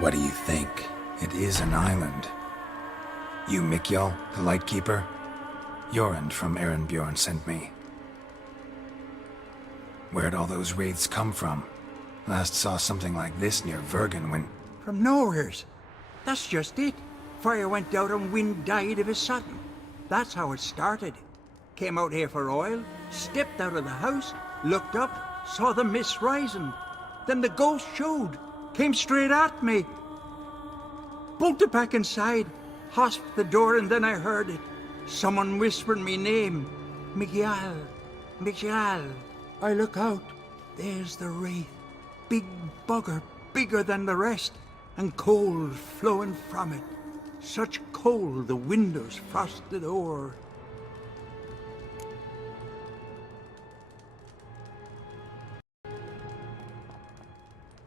What do you think? It is an island. You Mikjal, the Lightkeeper? Jorund from Erenbjorn sent me. Where'd all those wraiths come from? Last saw something like this near Vergen when... From nowheres. That's just it. Fire went out and wind died of a sudden. That's how it started. Came out here for oil, stepped out of the house, looked up, saw the mist rising. Then the ghost showed, came straight at me. Bolted back inside, hosped the door, and then I heard it. Someone whispering me name. Miguel! Miguel! I look out. There's the wraith. Big bugger, bigger than the rest, and cold flowing from it. Such cold the windows frosted o'er.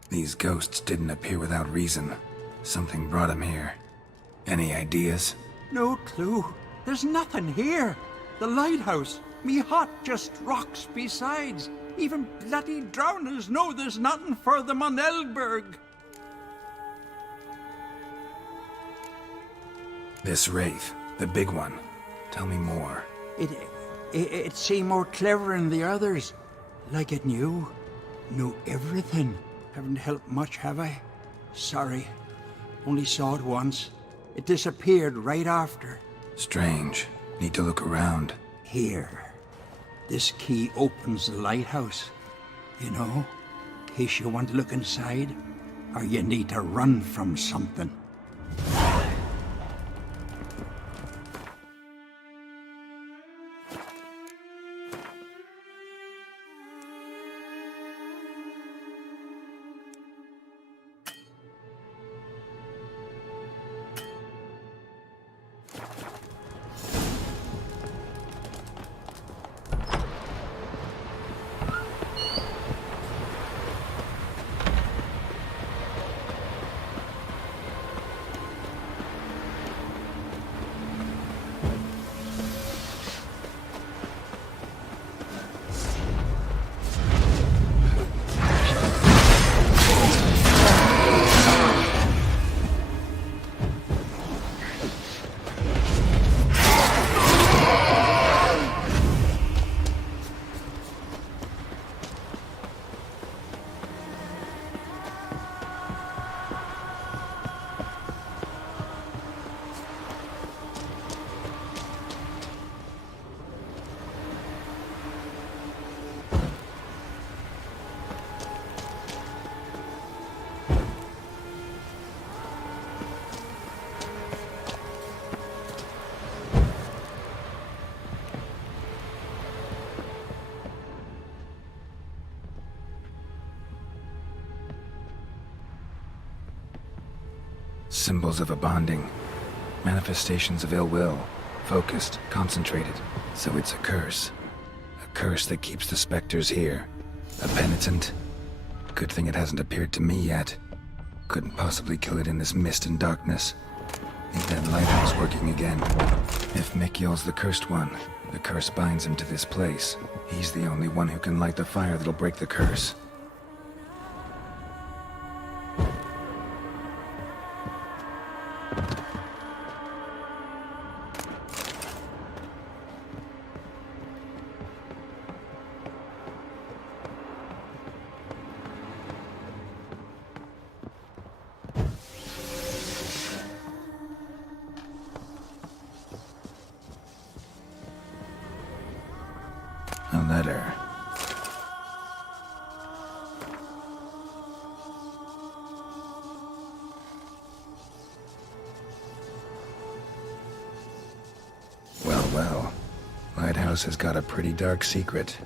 These ghosts didn't appear without reason. Something brought them here. Any ideas? No clue. There's nothing here. The lighthouse, me hut just rocks besides. Even bloody drowners know there's nothing for them on Elberg. This wraith, the big one. Tell me more. It seemed more clever than the others. Like it knew everything. Haven't helped much, have I? Sorry. Only saw it once. It disappeared right after. Strange. Need to look around. Here. This key opens the lighthouse. You know, in case you want to look inside, or you need to run from something. Symbols of a bonding. Manifestations of ill will. Focused, concentrated. So it's a curse. A curse that keeps the specters here. A penitent. Good thing it hasn't appeared to me yet. Couldn't possibly kill it in this mist and darkness. Ain't that lighthouse working again? If Mikyol's the cursed one, the curse binds him to this place. He's the only one who can light the fire that'll break the curse. A letter. Well. Lighthouse has got a pretty dark secret.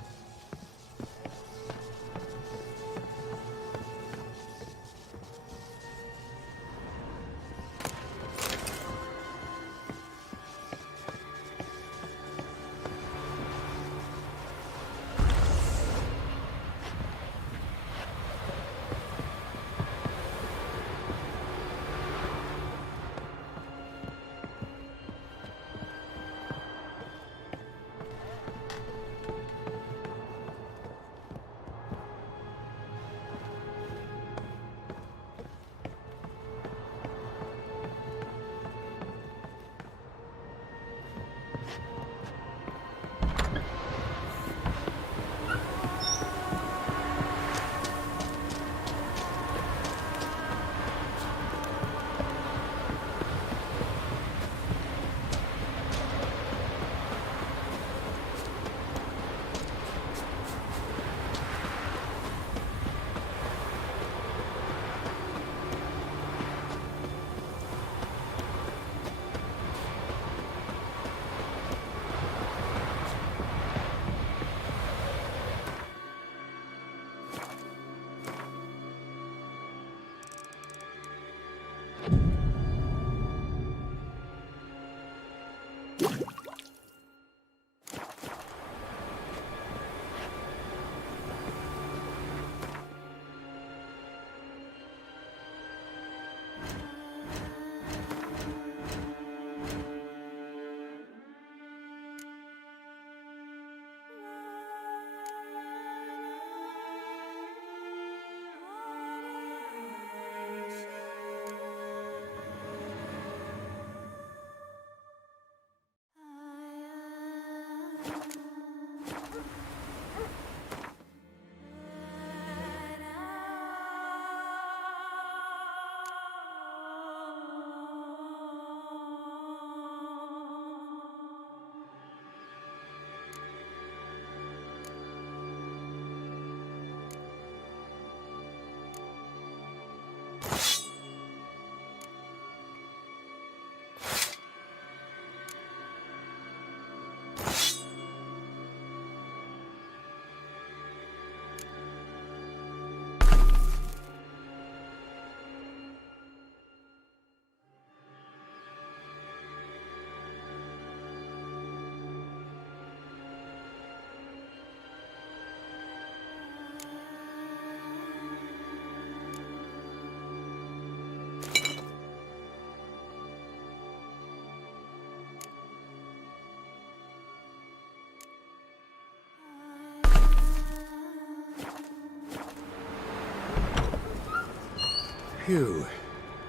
Phew.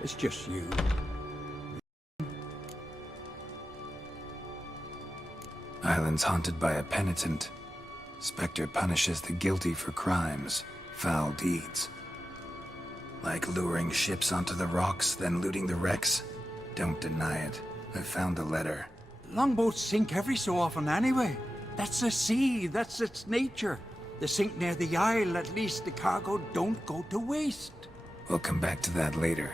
It's just you. Island's haunted by a penitent. Spectre punishes the guilty for crimes, foul deeds. Like luring ships onto the rocks, then looting the wrecks. Don't deny it. I found the letter. Longboats sink every so often anyway. That's the sea, that's its nature. They sink near the isle, at least the cargo don't go to waste. We'll come back to that later.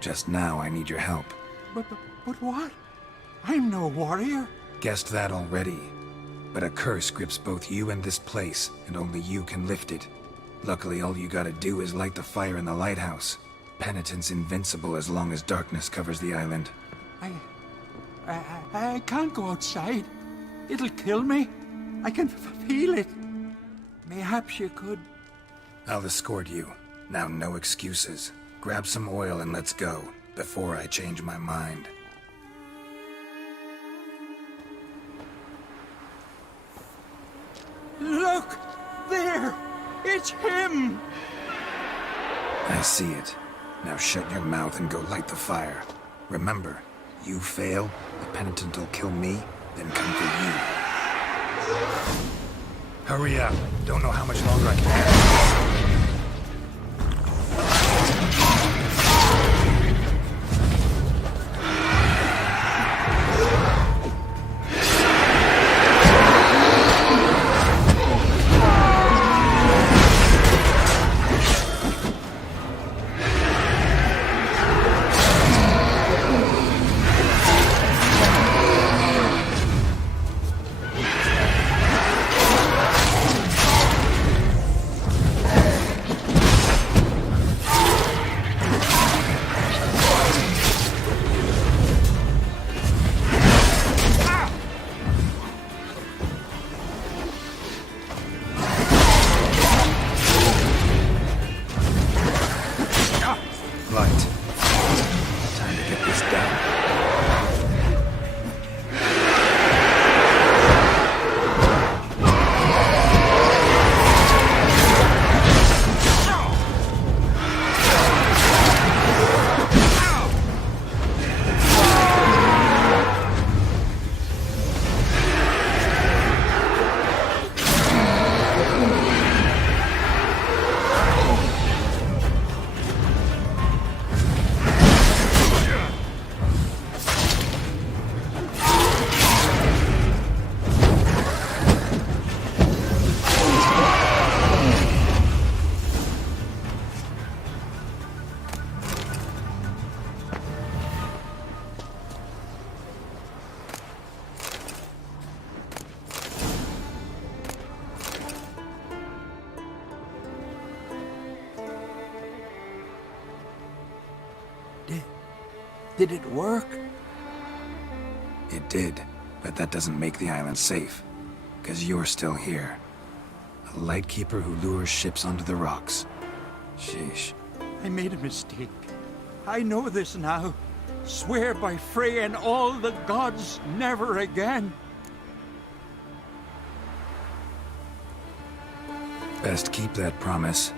Just now, I need your help. But what? I'm no warrior. Guessed that already. But a curse grips both you and this place, and only you can lift it. Luckily, all you gotta do is light the fire in the lighthouse. Penitent's invincible as long as darkness covers the island. I can't go outside. It'll kill me. I can feel it. Mayhaps you could... I'll escort you. Now, no excuses. Grab some oil and let's go, before I change my mind. Look! There! It's him! I see it. Now shut your mouth and go light the fire. Remember, you fail, the penitent will kill me, then come for you. Hurry up. Don't know how much longer I can handle. Did it work? It did, but that doesn't make the island safe. Because you're still here. A lightkeeper who lures ships onto the rocks. Sheesh. I made a mistake. I know this now. Swear by Frey and all the gods, never again. Best keep that promise.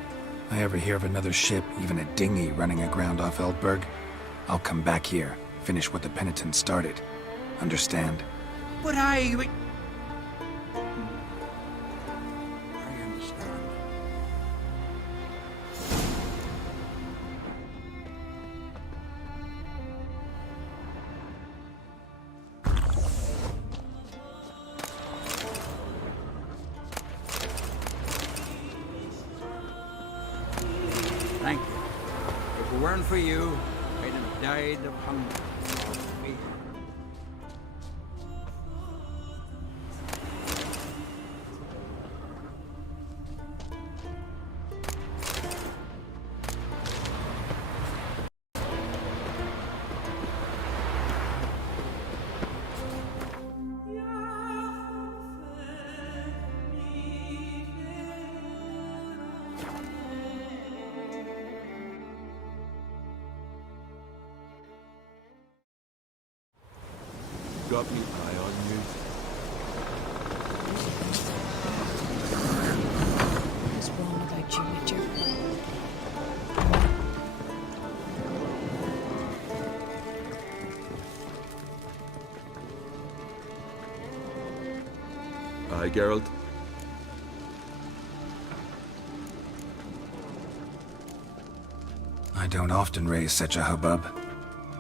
I ever hear of another ship, even a dinghy, running aground off Eldberg, I'll come back here, finish what the penitents started. Understand? But I understand. Thank you. If it weren't for you, I'd have died of hunger or fear. Got me eye on you. What's wrong about you, Witcher? Aye, Geralt. I don't often raise such a hubbub.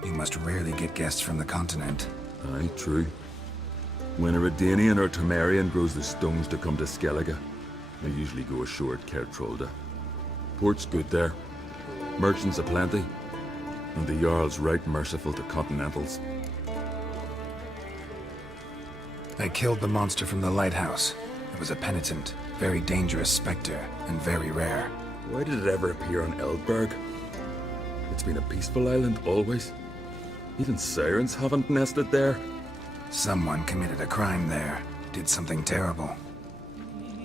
You must rarely get guests from the continent. Aye, true. When a Redanian or Temerian grows the stones to come to Skellige, they usually go ashore at Kertrolda. Port's good there. Merchants aplenty. And the Jarl's right merciful to continentals. I killed the monster from the lighthouse. It was a penitent, very dangerous specter, and very rare. Why did it ever appear on Eldberg? It's been a peaceful island, always. Even sirens haven't nested there. Someone committed a crime there. Did something terrible.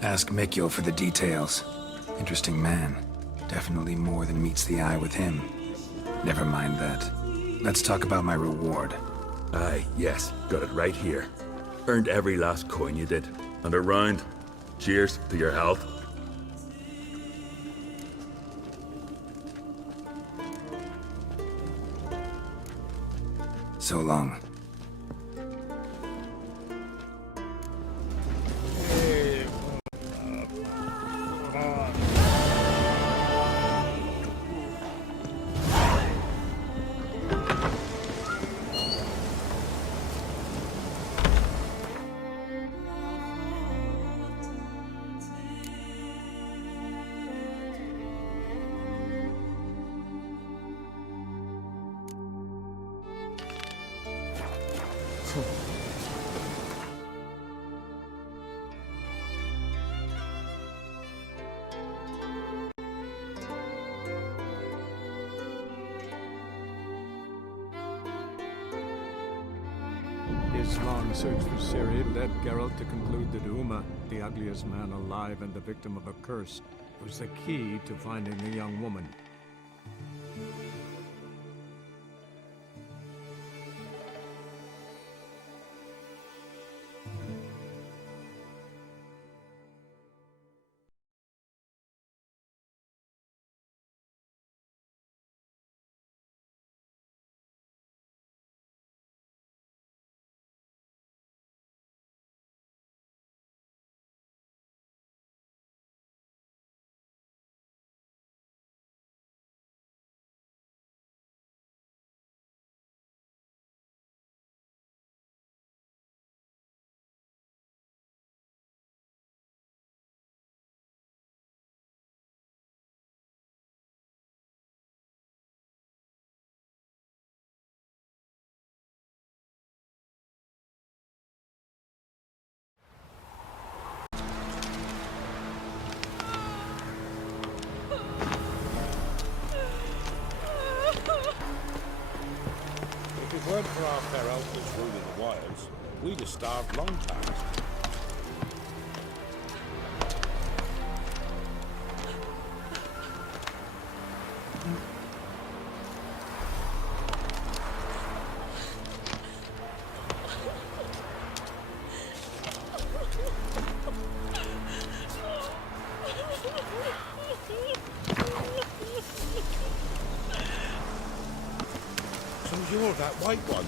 Ask Mikkel for the details. Interesting man. Definitely more than meets the eye with him. Never mind that. Let's talk about my reward. Aye, yes. Got it right here. Earned every last coin you did. And a round. Cheers to your health. So long. His long search for Ciri led Geralt to conclude that Uma, the ugliest man alive and the victim of a curse, was the key to finding the young woman. If it weren't for our fair elders ruling the wilds, we'd have starved long past. So you're that white one?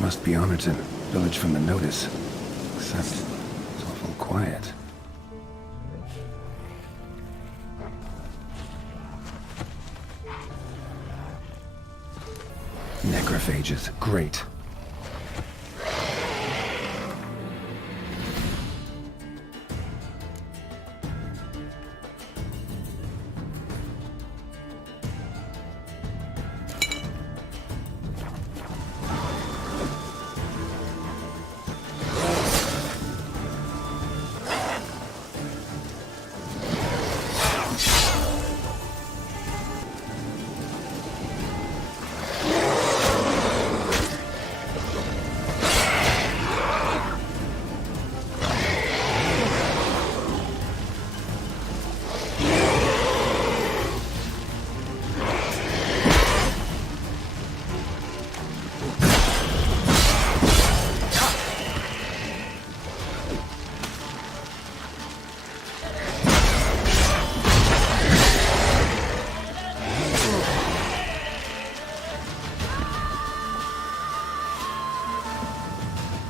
Must be Honorton, village from the notice. Except it's awful quiet. Necrophages, great.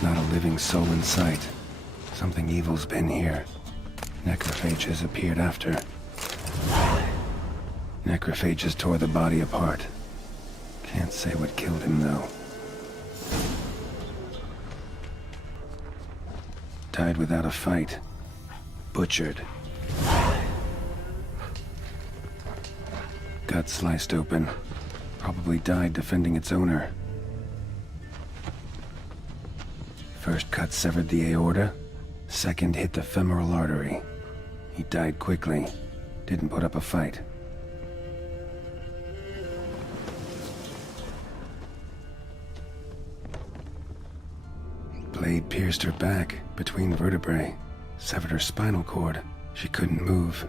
Not a living soul in sight. Something evil's been here. Necrophages appeared after. Necrophages tore the body apart. Can't say what killed him, though. Died without a fight. Butchered. Gut sliced open. Probably died defending its owner. First cut severed the aorta. Second hit the femoral artery. He died quickly. Didn't put up a fight. Blade pierced her back, between vertebrae. Severed her spinal cord. She couldn't move.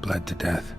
Bled to death.